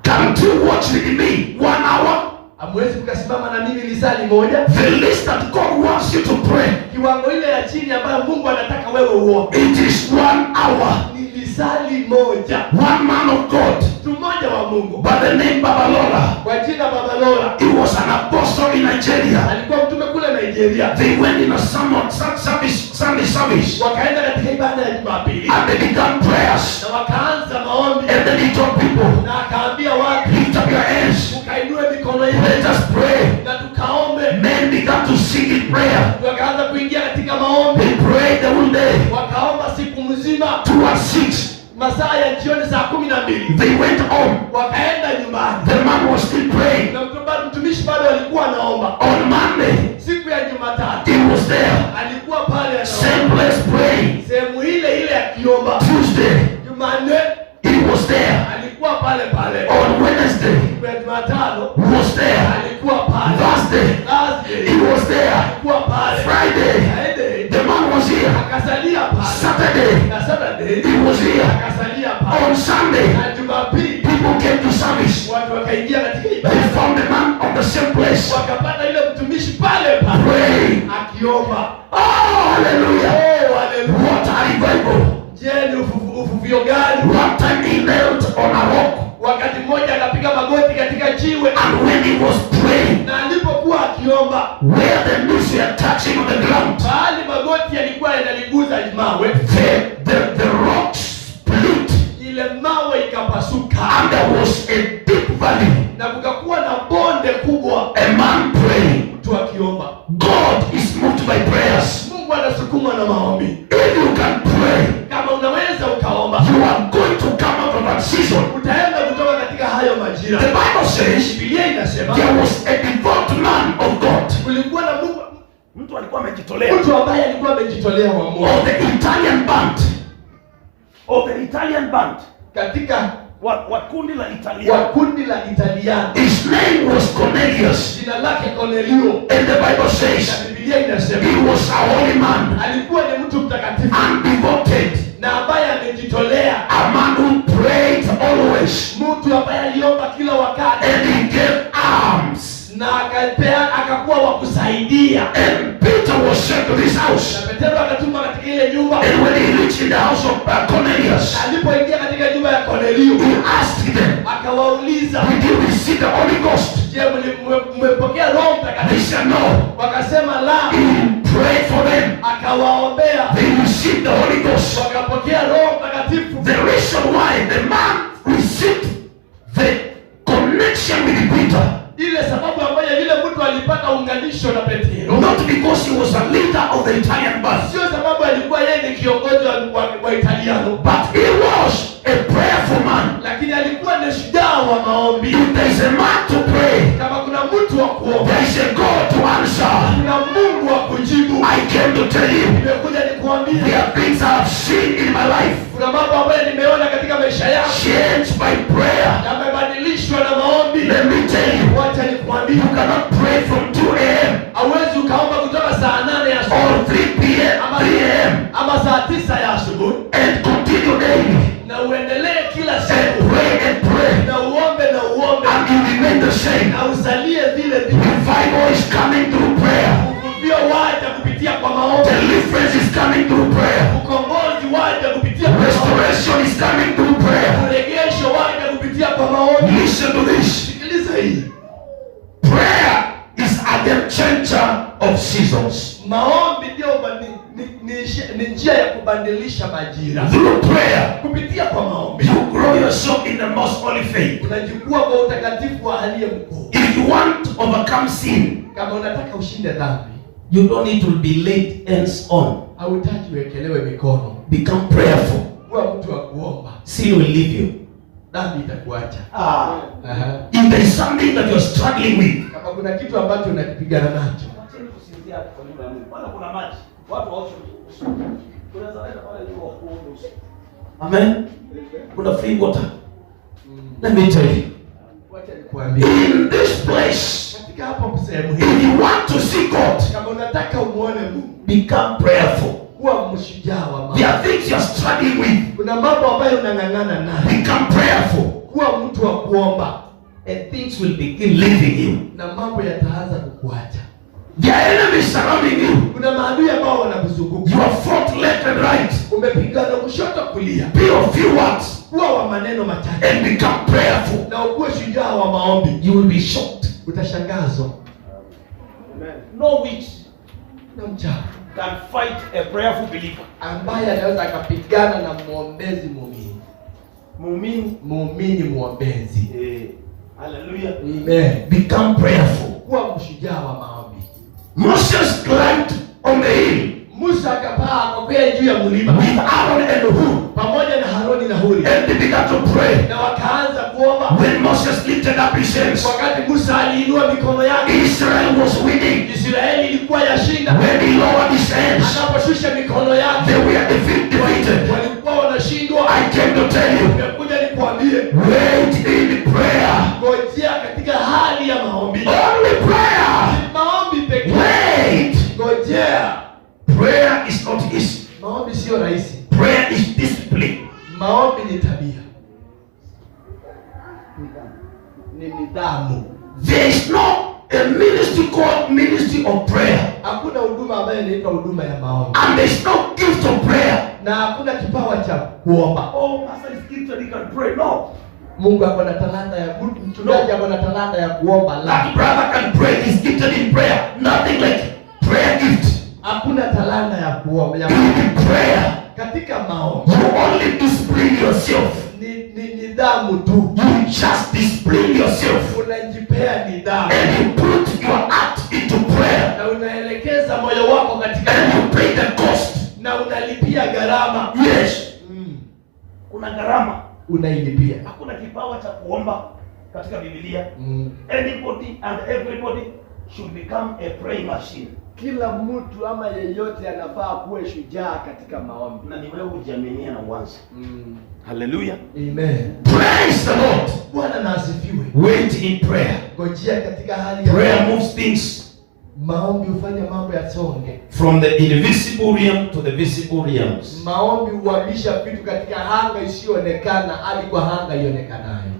Can't you watch with me 1 hour? Hamwezi mkasimama na mimi lisali moja? The list that God wants you to pray, Kiwango ile ya chini ambayo Mungu anataka wewe uombe it is 1 hour. ni lisali moja. One man of God Mtu mmoja wa Mungu by the name Babalola, kwa jina Baba Lola, he was an apostle in Nigeria. alikuwa mtume kule Nigeria. They went in a Sunday service Wakaenda katika ibada ya Jumapili and they began prayers. na wakaanza maombi, And then he told people, na akaambia watu, lift up your hands, ukainue mikono yenu let us pray. na tukaombe. Men began to sing in prayer. Wakaanza kuingia katika maombi, They prayed the whole day. wakaomba siku mzima. Towards 6, Masaa ya jioni saa 12 they went home. wakaenda nyumbani, The man was still praying. na mtumishi bado alikuwa anaomba. On Monday, Siku ya Jumatatu he was there. alikuwa pale Same anaomba, place praying. sehemu ile ile akiomba. Tuesday, Jumanne he was there. alikuwa pale pale. On Wednesday, Siku ya Jumatano he was there. alikuwa pale. Thursday, Thursday he was there. alikuwa pale. Friday, Friday the man was here. akasalia pale. Saturday, Na Saturday he was here. akasalia pale. On Sunday, Na Jumapili people came to service. watu wakaingia katika They ibada, found the man on the same place, wakapata yule mtumishi pale pale praying. akiomba. Oh, hallelujah. Oh, haleluya! What a revival. Je, ni uvuvio gani? One time he knelt on a rock, Wakati mmoja akapiga magoti katika jiwe, and when he was praying, na alipokuwa akiomba, where the knees were touching on the ground, mahali magoti yalikuwa yanaliguza mawe, the rock split, ile mawe ikapasuka, and there was a deep valley. na kukakuwa na bonde kubwa. A man praying. Mtu akiomba, God is moved by prayers. Mungu anasukumwa na maombi. If you can pray, Kama unaweza ukaomba, you are going to come out of that season. utaenda kutoka katika hayo majira. The Bible says Biblia inasema there was a devout man of God, kulikuwa na Mungu, mtu alikuwa amejitolea, mtu ambaye alikuwa amejitolea wa Mungu of the Italian band, of the Italian band, katika wa kundi la wa Italian. kundi la Italiano. His name was Cornelius, Jina lake Cornelio, and the Bible na says Biblia inasema he was a holy man alikuwa ni mtu mtakatifu and devoted, na ambaye amejitolea, a man who prayed always, mtu ambaye aliomba kila wakati and he gave alms. na akakuwa wa kusaidia. And Peter was sent to this Na house, Petero akatuma katika ile nyumba. and when he reached in the house of Cornelius, Alipoingia katika nyumba ya Cornelio, he asked them, akawauliza, did you receive the Holy Ghost? je, mmepokea Roho They Mtakatifu? said no. Wakasema la. He prayed for them. Akawaombea, They received the Holy Ghost. wakapokea Roho Mtakatifu. The reason why the man received the connection with Peter, Ile sababu ambayo yule mtu alipata unganisho na Petero, not because he was a leader of the Italian band, sio sababu alikuwa yeye ni kiongozi wa Italiano, but he was a prayerful man. lakini alikuwa ni shujaa wa maombi. If there is a man to pray, Kama kuna mtu wa kuomba, there is a God to answer. kuna Mungu wa kujibu. I came to tell you, Nimekuja nikuambie, there are things I have seen in my life kuna mambo ambayo nimeona katika maisha yangu changed by prayer. yamebadilishwa na maombi. Let me tell you, Wacha nikuambie, you cannot pray from 2 a.m. hauwezi ukaomba kutoka saa 8 ya asubuhi or 3 p.m. 3 a.m. ama saa 9 ya asubuhi and continue daily na uendelee kila and siku pray na uombe and you remain the same. na usalie vile vile. Revival is coming through prayer. Uvuvio waja kupitia kwa maombi. Deliverance is coming through prayer. Ukombozi waja kupitia kwa maombi. Restoration is coming through prayer. Urejesho waja kupitia kwa maombi. Listen to this. Sikiliza hii. Prayer is a game changer of seasons. Maombi ndio ni njia ya kubadilisha majira. Through prayer, Kupitia kwa maombi you grow yourself in the most holy faith. unajikua kwa utakatifu wa aliye mkuu. If you you want to overcome sin, Kama unataka ushinde dhambi, you don't need to be laid hands on. hautaki uwekelewe mikono. Become prayerful. Kuwa mtu wa kuomba. Sin will leave you. Dhambi itakuacha. Ah. Aha. If there is something that you're struggling with, Kama kuna kitu ambacho unakipigana nacho, amen. Kuna free water. Let me tell you. wacha nikwambie, In this place, katika hapo sehemu if hii, you want to see God, kama unataka umuone Mungu, become prayerful. kuwa mshujaa wa mambo. There are things you're struggling with. Kuna mambo ambayo unang'ang'ana nayo, Become prayerful. kuwa mtu wa kuomba, And things will begin leaving you. na mambo yataanza kukuacha. There are enemies surrounding you. Kuna maadui ambao wanakuzunguka. You are fought left and right. Umepigana kushoto kulia. Be of few words Kuwa wa maneno machache and become prayerful. na ukuwe shujaa wa maombi. You will be shocked. Utashangazwa. No witch Na mchawi can fight a prayerful believer. ambaye anaweza akapigana na muombezi muumini. Muumini muombezi. Hallelujah. Amen. Become prayerful. Kuwa mshujaa wa maombi. Moses climbed on the hill Musa akapaa kwa kwenda juu ya mlima with Aaron and Hur, pamoja na Haroni na Huri, and they began to pray. na wakaanza kuomba. When Moses lifted up his hands, Wakati Musa aliinua mikono yake, Israel was winning. Israeli ilikuwa yashinda. When he lowered his hands, Anaposhusha mikono yake, they were defeated. walikuwa wanashindwa. I came to tell you, Nimekuja nikwambie, wait in prayer. ngojea katika hali ya maombi. Only prayer. Maombi pekee. Wait. Ngojea. Prayer is not easy. Maombi sio rahisi. Prayer is discipline. Maombi ni tabia, ni nidhamu. There is no a ministry called ministry of prayer, Hakuna huduma ambayo inaitwa huduma ya maombi, and there is no gift of prayer. na hakuna kipawa cha kuomba. Oh, pastor is gifted, he can pray. No, Mungu ako na talanta ya mchungaji, ako na talanta ya kuomba. La, that brother can pray. He's gifted in prayer. Nothing like prayer gift. hakuna talanta ya kuomba ya In prayer, katika maombi. you only discipline yourself. Ni nidhamu tu. You just discipline yourself, Unajipea nidhamu and you put your heart into prayer, na unaelekeza moyo wako katika, and you pay the cost. na unalipia gharama. Yes, kuna gharama. Unailipia. Hakuna kipawa cha kuomba katika Biblia. Mm. Anybody and everybody should become a praying machine. Kila mtu ama yeyote anafaa kuwe shujaa katika maombi. Na ni wewe ujiaminia na uanze. Hallelujah. Amen. Praise the Lord. Bwana na asifiwe. Wait in prayer. Ngojea katika hali ya Prayer moves things maombi, hufanya mambo yasonge. from the invisible realm to the visible realms. Maombi huhamisha vitu katika anga isiyoonekana hadi kwa anga ionekanayo.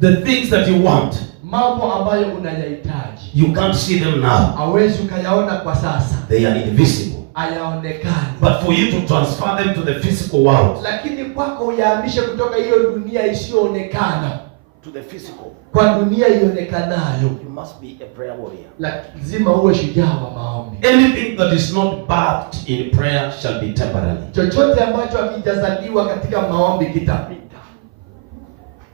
The things that you want, Mambo ambayo unayahitaji you can't see them now. hawezi ukayaona kwa sasa, They are invisible. hayaonekani. But for you to transfer them to the physical world, Lakini kwako uyahamishe kutoka hiyo dunia isiyoonekana to the physical, kwa dunia ionekanayo. you must be a prayer warrior. Lazima uwe shujaa wa maombi. Anything that is not birthed in prayer shall be temporary. Chochote ambacho hakijazaliwa katika maombi kitapita.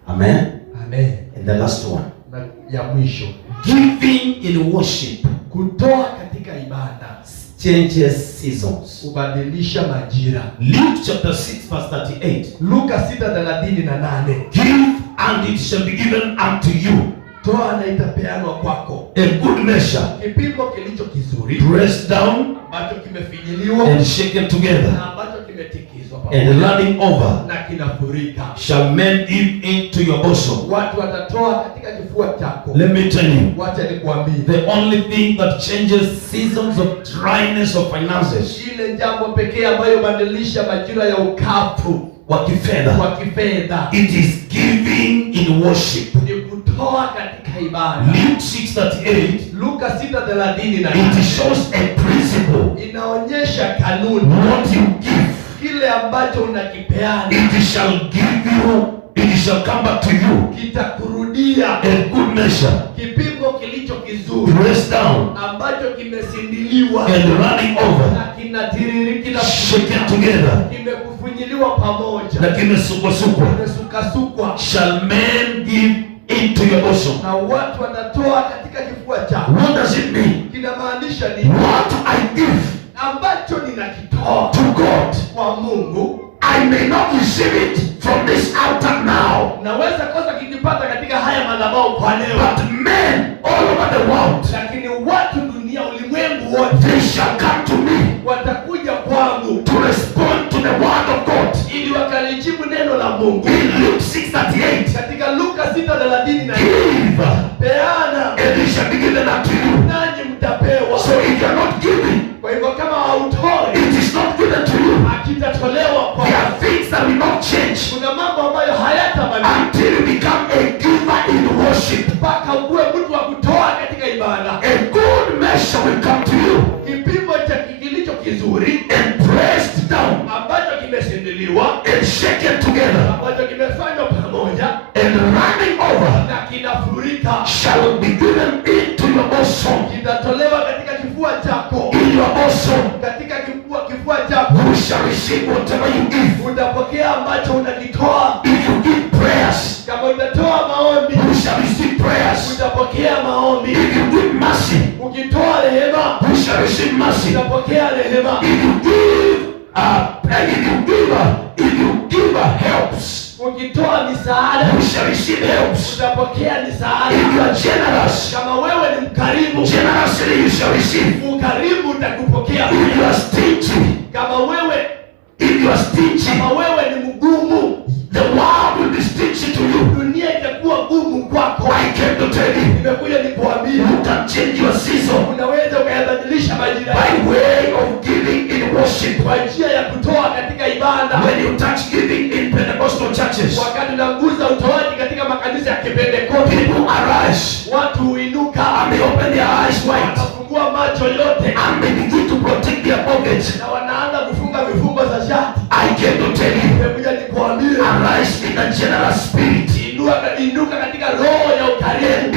Amen. Amen. And the last one, Na ya mwisho, giving in worship kutoa katika ibada changes seasons. kubadilisha majira. Luke chapter 6 verse 38. Luka 6:38. Give and it shall be given unto you. Toa na itapeanwa kwako. A good measure, Kipimo kilicho kizuri pressed down ambacho kimefinyiliwa and shaken together na ambacho kimetikizwa and pamoja running over, na kinafurika. shall men give into your bosom. Watu watatoa katika kifua chako. Let me tell you, Wacha nikwambie, the only thing that changes seasons of dryness of finances, ile jambo pekee ambayo badilisha majira ya ukavu wa kifedha, kwa kifedha it is giving in worship. ni kutoa katika ibada. Luke 6:38, Luka 6:38 it shows a principle. inaonyesha kanuni. What you give, Kile ambacho unakipeana it shall give you, it shall come back to you. kitakurudia. A good measure, Kipimo kilicho kizuri pressed down ambacho kimesindiliwa and running over, na kinatiririki na shaken together, kimekufunyiliwa pamoja, na kimesukwa-sukwa, kimesukasukwa, shall men give into your bosom. na watu watatoa katika kifua chako. What does it mean? Kinamaanisha nini? What I give Ambacho ninakitoa to God, kwa Mungu, I may not receive it from this altar now, naweza kosa kikipata katika haya madhabahu kwa leo, but men all over the world, lakini watu dunia, ulimwengu wote, they shall come to me watakuja kwangu to respond to the word of God. ili wakalijibu neno la Mungu. In Luke 6:38, Katika Luka 6:30, give peana and it shall be given unto you. nanyi mtapewa. So if you are not giving, Kwa hivyo kama hautoi, it is not given to you. akitatolewa kwa. There are things that will not change Kuna mambo ambayo hayatabadilika until you become a giver in worship. mpaka uwe mtu wa kutoa katika ibada. A good measure will come to you Kipimo cha kilicho kizuri and pressed down ambacho kimesindiliwa, and shaken together ambacho kimefanywa pamoja and running over na kinafurika, shall be given into your bosom. kitatolewa katika kifua chako. In your bosom Katika kifua chako you shall receive whatever you give. utapokea ambacho unakitoa. If you give prayers, Kama utatoa maombi, you shall receive prayers. utapokea maombi. If you give mercy, Ukitoa rehema, you shall receive mercy. utapokea rehema. If you give helps, Ukitoa misaada, you shall receive helps. utapokea If you misaada. are generous, Kama wewe ni mkarimu, generously you shall receive. ukarimu utakupokea. If you are stingy, Kama wewe kama wewe ni mgumu, the world will be stingy to you. dunia itakuwa gumu kwako. I came to tell you, Nimekuja nikuambie, you can change your season unaweza ukayabadilisha majira by yako way of giving in worship. kwa njia ya kutoa katika ibada. When you touch giving in Pentecostal churches, Wakati unaguza utoaji katika makanisa ya Kipentekoste, people arise watu huinuka, and they open their eyes wide wanafungua macho yote and they begin to protect their pockets. na wanaanza kufunga vifungo za shati. I came to tell you, Nimekuja nikuambie, arise in a generous spirit inuka katika roho ya ukarimu and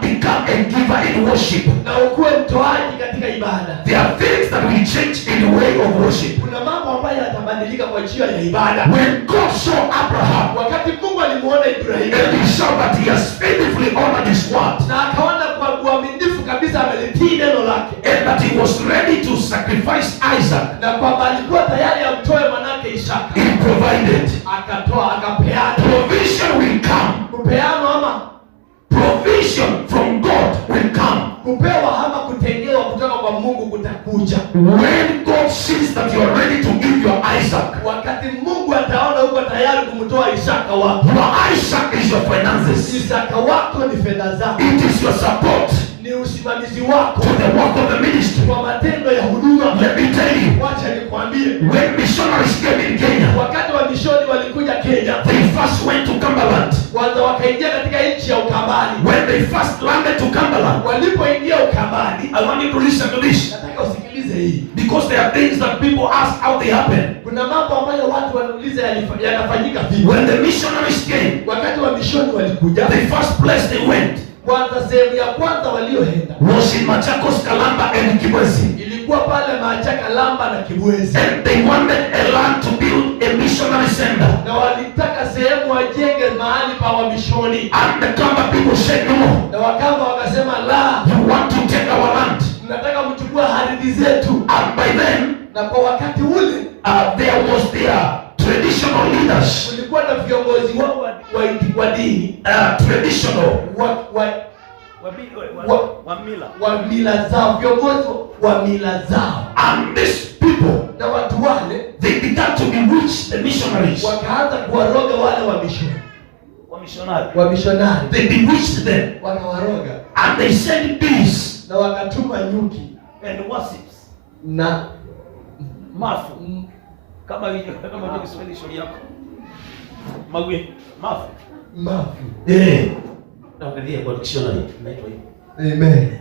become a giver in worship. na ukuwe mtoaji katika ibada. There are things that will change in the way of worship. Kuna mambo ambayo yatabadilika kwa njia ya ibada. When God saw Abraham Wakati Mungu alimuona Ibrahimu and he saw that he has faithfully honored his word na akaona kwa uaminifu kabisa amelitii neno lake, and that he was ready to sacrifice Isaac, na kwamba alikuwa tayari amtoe mwanake Isaka, he provided. akatoa, akapeana. Provision will come. Kupeana ama Provision from God will come. kupewa ama kutengewa kutoka kwa Mungu kutakuja. When God sees that you are ready to give your Isaac, Wakati Mungu ataona uko tayari kumtoa Isaka wako. your Isaac is your finances. Isaka wako ni fedha zako, It is your support ni usimamizi wako to the work of the ministry. kwa matendo ya huduma. Let me tell you, Wacha nikwambie, when missionaries came in Kenya, wakati wa mishoni walikuja Kenya, they first went to Cumberland. kwanza wakaingia katika nchi ya Ukambani. When they first landed to Cumberland, Walipoingia Ukambani, I want you to listen to this, nataka usikilize hii. because there are things that people ask how they happen. Kuna mambo ambayo watu wanauliza yanafanyika vipi. When the missionaries came, Wakati wa mishoni walikuja, the first place they went kwanza sehemu ya kwanza walioenda was in Machakos, Kalamba, and Kibwezi. ilikuwa pale Machaka, Lamba na Kibwezi, And they wanted a land to build a missionary center. na walitaka sehemu wajenge mahali pa wamishoni, And the Kamba people said, no, na Wakamba wakasema la, you want to take our land. mnataka mchukua ardhi zetu. And by then, Na kwa wakati ule there was their traditional leaders, kulikuwa na viongozi wao wa dini traditional, wa mila zao, viongozi wa mila zao, and these people, na watu wale they began to bewitch the missionaries. wakaanza kuwaroga wale wamishonari, They bewitched them, wakawaroga and they sent bees na wakatuma nyuki and wasps. na Mafu. Kama Kiswahili shauri yako. Mafu. Naangalia kwa dictionary inaitwa hivi. Amen.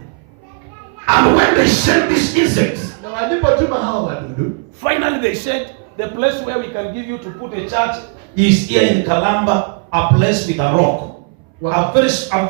And when they sent these insects, Na walipotuma hao wadudu, finally they said the place where we can give you to put a church is here in Kalamba, a place with a rock. A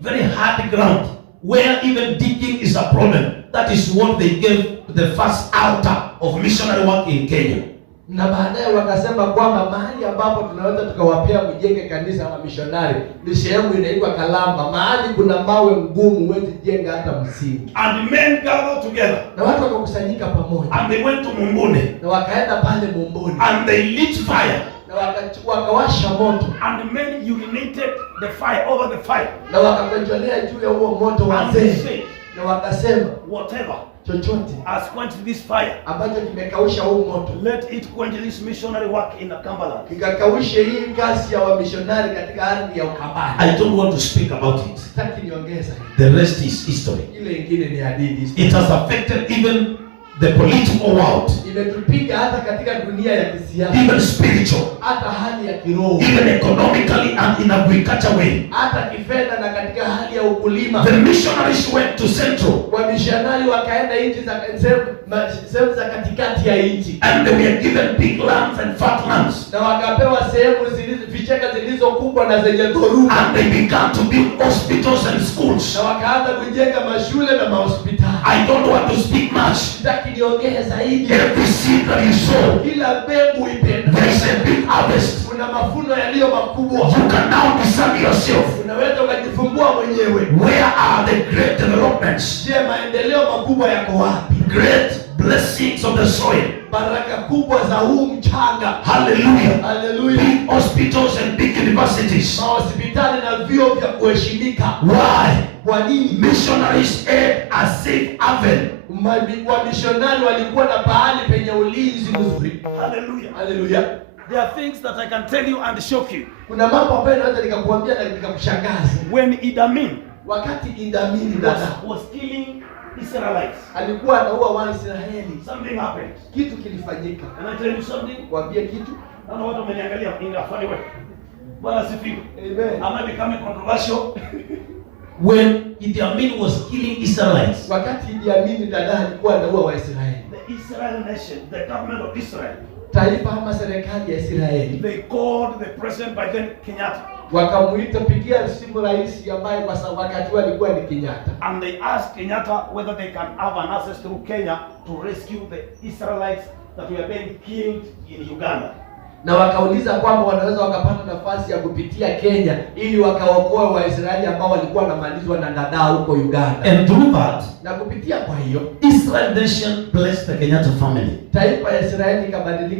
very hard ground where even digging is a problem. That is what they gave to the first altar of missionary work in Kenya. Na baadaye wakasema kwamba mahali ambapo tunaweza tukawapea mjenge kanisa la mishonari ni sehemu inaitwa Kalamba, mahali kuna mawe ngumu, huwezi jenga hata msingi. And men gathered together. Na watu wakakusanyika pamoja. And they went to Mumbune. Na wakaenda pale Mumbune. And they lit fire. Na wakawasha moto. And men urinated the fire over the fire. Na wakakojolea juu ya huo moto wazee. Na wakasema whatever chochote has quenched this fire, ambacho kimekausha huu moto, let it quench this missionary work in Kampala. Kikakaushe hii kazi ya wamishonari katika ardhi ya Ukambani. I don't want to speak about it. Sitaki niongeza. The rest is history. Ile ingine ni hadithi. It has affected even the political world, imetupiga hata katika dunia ya kisiasa, even spiritual, hata hali ya kiroho, even economically and in agriculture way, hata kifedha na katika hali ya ukulima. The missionaries went to Central, wamishonari wakaenda nchi za sehemu za katikati ya nchi, and they were given big lands and fat lands, na wakapewa sehemu vichaka zilizokubwa na zenye dhoruba, and they began to build hospitals and schools, na wakaanza kujenga mashule na mahospitali. I don't want to speak much. Niongee zaidi. Every seed that you sow, kila mbegu ipenda, there is a big harvest. Kuna mavuno yaliyo makubwa. You can now discern yourself. Unaweza ukajifumbua mwenyewe. Where are the great developments? Je, maendeleo makubwa yako wapi? Great blessings of the soil. Baraka kubwa za huu mchanga. Hallelujah. Hallelujah. Big hospitals and big universities. Mahospitali na vyuo vya kuheshimika. Why? Kwa nini? Missionaries had a safe haven. Wamishonari walikuwa na pahali penye ulinzi mzuri. Hallelujah. Hallelujah. There are things that I can tell you and shock you. Kuna mambo ambayo naweza nikakuambia na nikakushangaza. When Idi Amin, wakati Idi Amin was killing Israelites, alikuwa anaua Waisraeli, something happened. Kitu kilifanyika. Can I tell you something? Kuambia kitu? Naona watu wameniangalia in a funny way. Bwana sifiwe. Amen. Am I becoming controversial? When Idi Amin was killing Israelites, wakati Idi Amin alikuwa anaua Waisraeli, the Israel nation, the government of Israel, taifa ama serikali ya Israeli, they called the president by then Kenyatta, wakamuita pigia simu rais ambaye kwa wakati alikuwa ni Kenyatta, and they asked Kenyatta whether they can have an access through Kenya to rescue the Israelites that were being killed in Uganda. Na wakauliza kwamba wanaweza wakapata nafasi ya kupitia Kenya ili wakaokoe Waisraeli ambao walikuwa wanamalizwa na dadaa huko Uganda. And through that, na kupitia kwa hiyo, Israel nation blessed the Kenyatta family. Taifa ya Israeli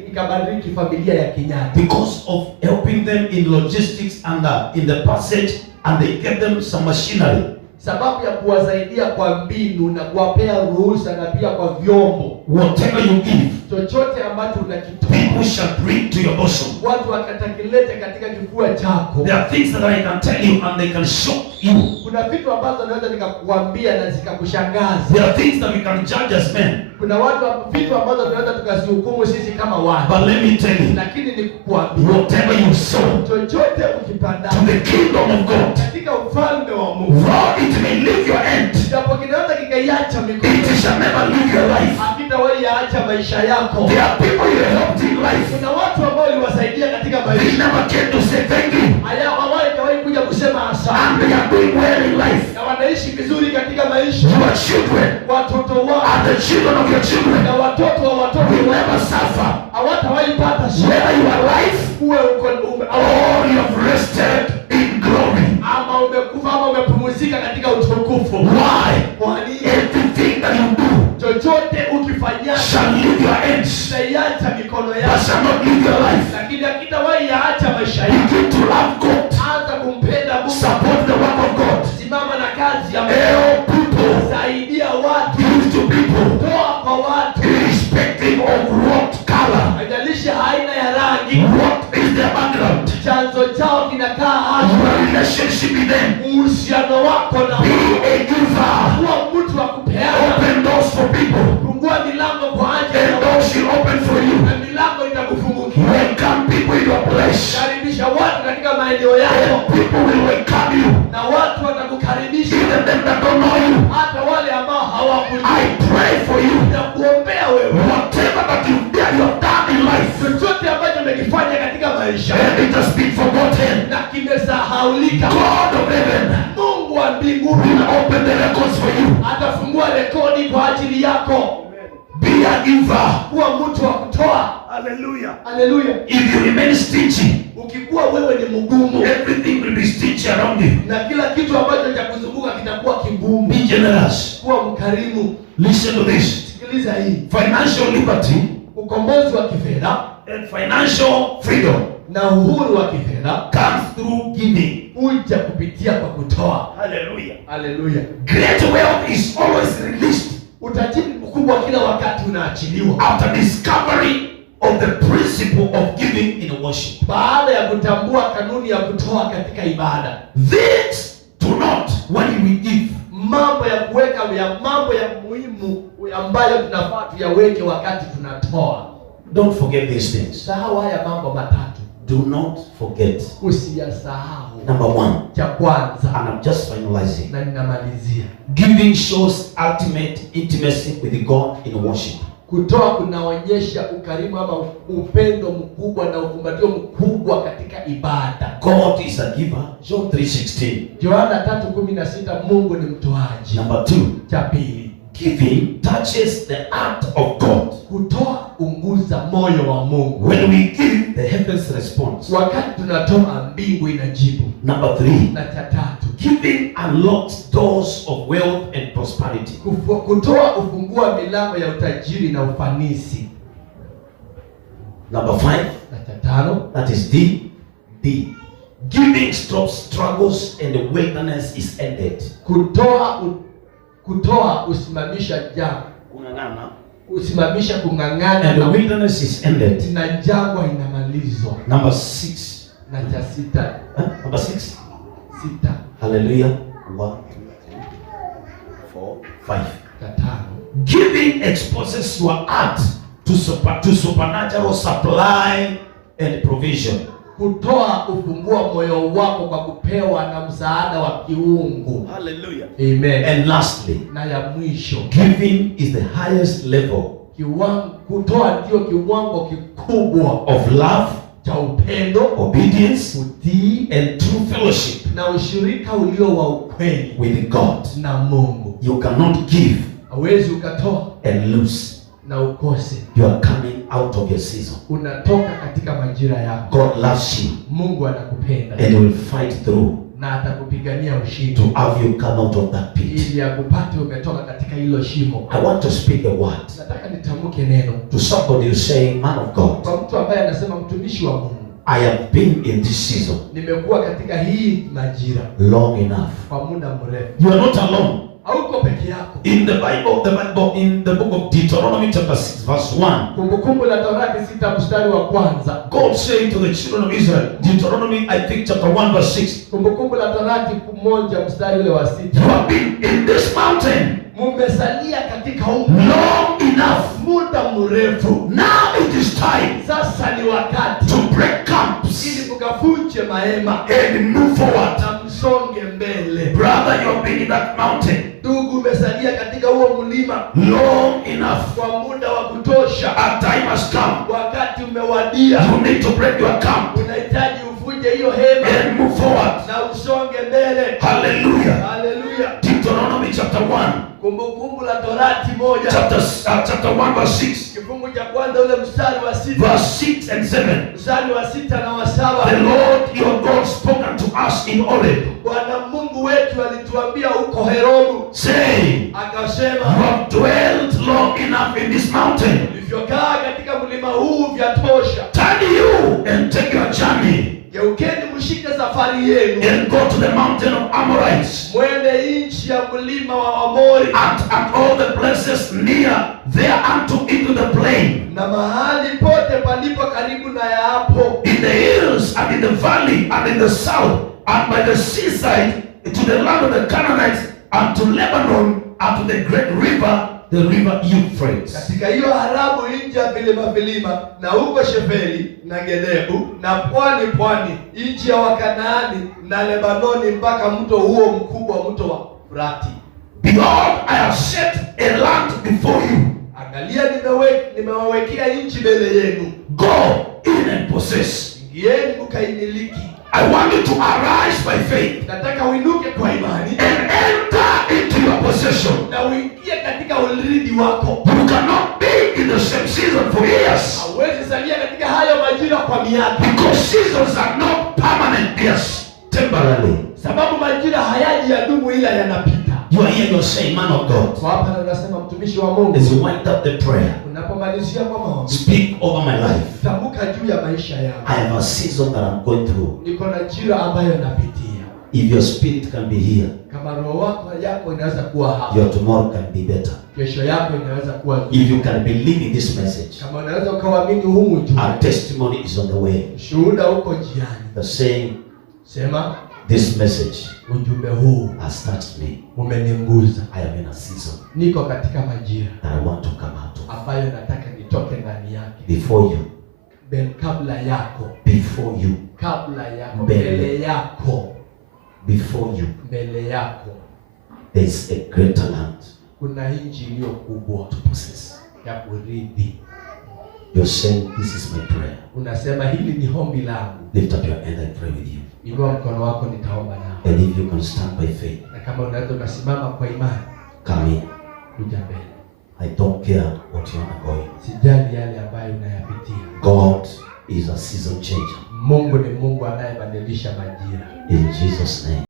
ikabariki familia ya Kenyatta because of helping them in logistics and in the passage, and they gave them some machinery. Sababu ya kuwasaidia kwa mbinu na kuwapea ruhusa na pia kwa vyombo. Whatever you give, chochote ambacho unakitoa, people shall bring to your bosom. Watu wakatakilete katika kifua chako. There are things that I can tell you and they can shock you. Kuna vitu ambazo naweza nikakuambia na zikakushangaza. There are things that we can judge as men. Kuna vitu ambazo tunaweza tukazihukumu sisi kama watu. But let me tell you, lakini nikukuambia, whatever you sow, chochote ukipanda to the kingdom of God, katika ufalme wa Mungu, it may leave your end, japo kinaweza kikaiacha mikono, it shall never leave your life. Hakitawahi acha maisha yako. There are people you helped in life. Kuna watu ambao uliwasaidia katika maisha. They never came to say thank you. Hawajawahi kuja kusema asante. And they are doing well in life. Na wanaishi vizuri katika maisha. Your children, watoto wao, and the children of your children, na watoto wa watoto will never suffer. Hawatawahi pata shida. Whether you are alive uwe uko or you have rested in glory, ama umekufa ama umepumzika katika utukufu. Why? Kwani everything that you do, chochote ukifanya, shall leave your hands, utaiacha mikono but yako, shall not leave your life. lakini hakitawahi acha maisha yako. Begin to love God. Anza kumpenda Mungu. Support the work of God. Simama na kazi ya Mungu. Help people. Saidia watu. Give to people. Toa kwa watu. Irrespective of what color, haijalishi aina ya rangi, what is their background, chanzo chao kinakaa hapo, your relationship with them, uhusiano wako na be a giver. kuwa mtu wa kupeana. Open doors for people, fungua milango kwa ajili and doors will open for you. na milango itakufungukia. Welcome people in your place, Karibisha watu katika maeneo yako, and people will welcome you, na watu watakukaribisha, even them that don't know you. hata wale ambao hawakujui. I pray for you, na kuombea wewe, whatever that you have done in life, chochote ambacho umekifanya katika maisha and it has been forgotten, na kimesahaulika, God of heaven Mungu wa mbinguni will open the records for you. atafungua rekodi kwa ajili yako. Be a giver. Kuwa mtu wa kutoa. Hallelujah. Haleluya. If you remain stingy, Ukikuwa wewe ni mgumu, everything will be stingy around you. na kila kitu ambacho cha kuzunguka kitakuwa kigumu. Be generous. Kuwa mkarimu. Listen to this. Sikiliza hii. Financial liberty Ukombozi wa kifedha and financial freedom na uhuru wa kifedha comes through giving. huja kupitia kwa kutoa. Hallelujah. Haleluya. Great wealth is always released Utajiri mkubwa kila wakati unaachiliwa after discovery of the principle of giving in worship. baada ya kutambua kanuni ya kutoa katika ibada. This do not when we give. Mambo ya kuweka ya mambo ya muhimu ambayo tunafaa tuyaweke wakati tunatoa. Don't forget these things. Sahau haya mambo matatu. Do not forget. Usiyasahau. Number one, Cha kwanza, and I'm just finalizing. na ninamalizia. Giving shows ultimate intimacy with God in worship. Kutoa kunaonyesha ukarimu ama upendo mkubwa na ukumbatio mkubwa katika ibada. God is a giver. John 3:16. Yohana 3:16, Mungu ni mtoaji. Number two, Cha pili, giving touches the heart of God. kutoa unguza moyo wa Mungu. When we give, the heavens response. Wakati tunatoa, mbingu inajibu. Number three, Na cha tatu, giving unlocks doors of wealth and prosperity. kutoa ufungua milango ya utajiri na ufanisi. Number five, Na cha tano, that is D. Giving stops struggles and the wilderness is ended. Kutoa usimamisha Kung'ang'ana. usimamisha kung'ang'ana And the wilderness is ended. na jangwa inamalizwa. Number 6. Na cha sita, Number 6. Hallelujah. 1, 2, 3, 4, 5. Cha tano, Giving exposes your heart to supernatural supply and provision. kutoa ufungua moyo wako kwa kupewa na msaada wa kiungu. Hallelujah. Amen. And lastly, Na ya mwisho, giving is the highest level kutoa ndio kiwango kikubwa of love, cha upendo, obedience, utii and true fellowship na ushirika ulio wa ukweli with God. na Mungu. You cannot give Hawezi ukatoa and lose. na ukose. You are coming out of your season. Unatoka katika majira yako. God loves you Mungu anakupenda and He will fight through na atakupigania ushindi to have you come out of that pit. ili akupate umetoka katika hilo shimo. I want to speak a word Nataka nitamke neno to somebody who's saying, man of God, kwa mtu ambaye anasema, mtumishi wa Mungu, I have been in this season nimekuwa katika hii majira long enough. kwa muda mrefu. You are not alone. Hauko peke yako. In the Bible, in the book of Deuteronomy chapter 6 verse 1, Kumbukumbu la Torati 6 mstari wa kwanza. God saying to the children of Israel, Deuteronomy I think chapter 1 verse 6, Kumbukumbu la Torati 1 mstari ule wa you 6. have been in this mountain Mumesalia katika long enough. muda mrefu. Now it is time Sasa ni wakati to break camps ili mkavunje mahema and move forward. na msonge mbele. Brother, you have been in that mountain Ndugu, umesalia katika huo mlima long enough. kwa muda wa kutosha. A time has come. Wakati umewadia. You need to break your camp Unahitaji uvunje hiyo hema and move forward. na usonge mbele. Hallelujah. Haleluya. Deuteronomy chapter 1, Kumbukumbu la Torati 1 chapter 1 verse 6, kifungu cha kwanza ule mstari wa 6, verse 6 and 7. mstari wa 6 na wa The 7. Lord your God spoke unto us in Horeb, Bwana Mungu wetu alituambia huko Herobu, saying, You akasema, have dwelt long enough in this mountain. ulivyokaa katika mlima huu vyatosha. Turn you and take your journey Geukeni mshike safari yenu, and go to the mountain of Amorites mwende nchi ya mlima wa Amori, and all the places near thereunto into the plain, na mahali pote palipo karibu na ya hapo, in the hills and in the valley and in the south and by the seaside, to the land of the Canaanites and to Lebanon and to the great river, the river Euphrates. katika hiyo Harabu nchi ya vilima na huko Shefeli na Gedebu na pwani nchi ya Wakanaani na Lebanoni mpaka mto huo mkubwa, mto wa Frati. Behold, I have set a land before you. Angalia, nimewawekea nchi mbele yenu. Go in and possess. Ingieni mkaimiliki. I want you to arise by faith Nataka uinuke kwa imani and enter into your possession. na uingie katika urithi wako. You cannot be in the same season for years. Hauwezi salia katika hayo majira kwa miaka. Because seasons are not permanent, yes, temporarily. Sababu majira hayaji yadumu ila yanapita. You are here, you are saying, man of God. Kwa hapa nasema mtumishi wa Mungu. As you wind up the prayer, unapomalizia kwa maombi, speak over my life. Tamka juu ya maisha yangu. I have a season that I'm going through. Niko na jira ambayo napitia. If your spirit can be here, kama roho yako inaweza kuwa hapa, your tomorrow can be better. Kesho yako inaweza kuwa nzuri. If you can believe in this message, kama unaweza ukaamini huu ujumbe, our testimony is on the way. Shuhuda uko njiani. The saying, sema, this message ujumbe huu has touched me. Umeniguza. I am in a season. Niko katika majira that I want to come out of. ambayo nataka nitoke ndani yake. Before you. Kabla yako. Before you. Kabla yako. Mbele yako. Before you. Mbele yako. There is a greater land. Kuna nchi iliyo kubwa to possess. Ya kurithi. You're saying, this is my prayer. Unasema hili ni ombi langu. Lift up your hand and pray with you. Inua mkono wako nitaomba nao. And if you can stand by faith. Na kama unaweza kusimama kwa imani. Come in. Kuja mbele. I don't care what you are going. Sijali yale ambayo unayapitia. God is a season changer. Mungu ni Mungu anayebadilisha majira. In Jesus' name.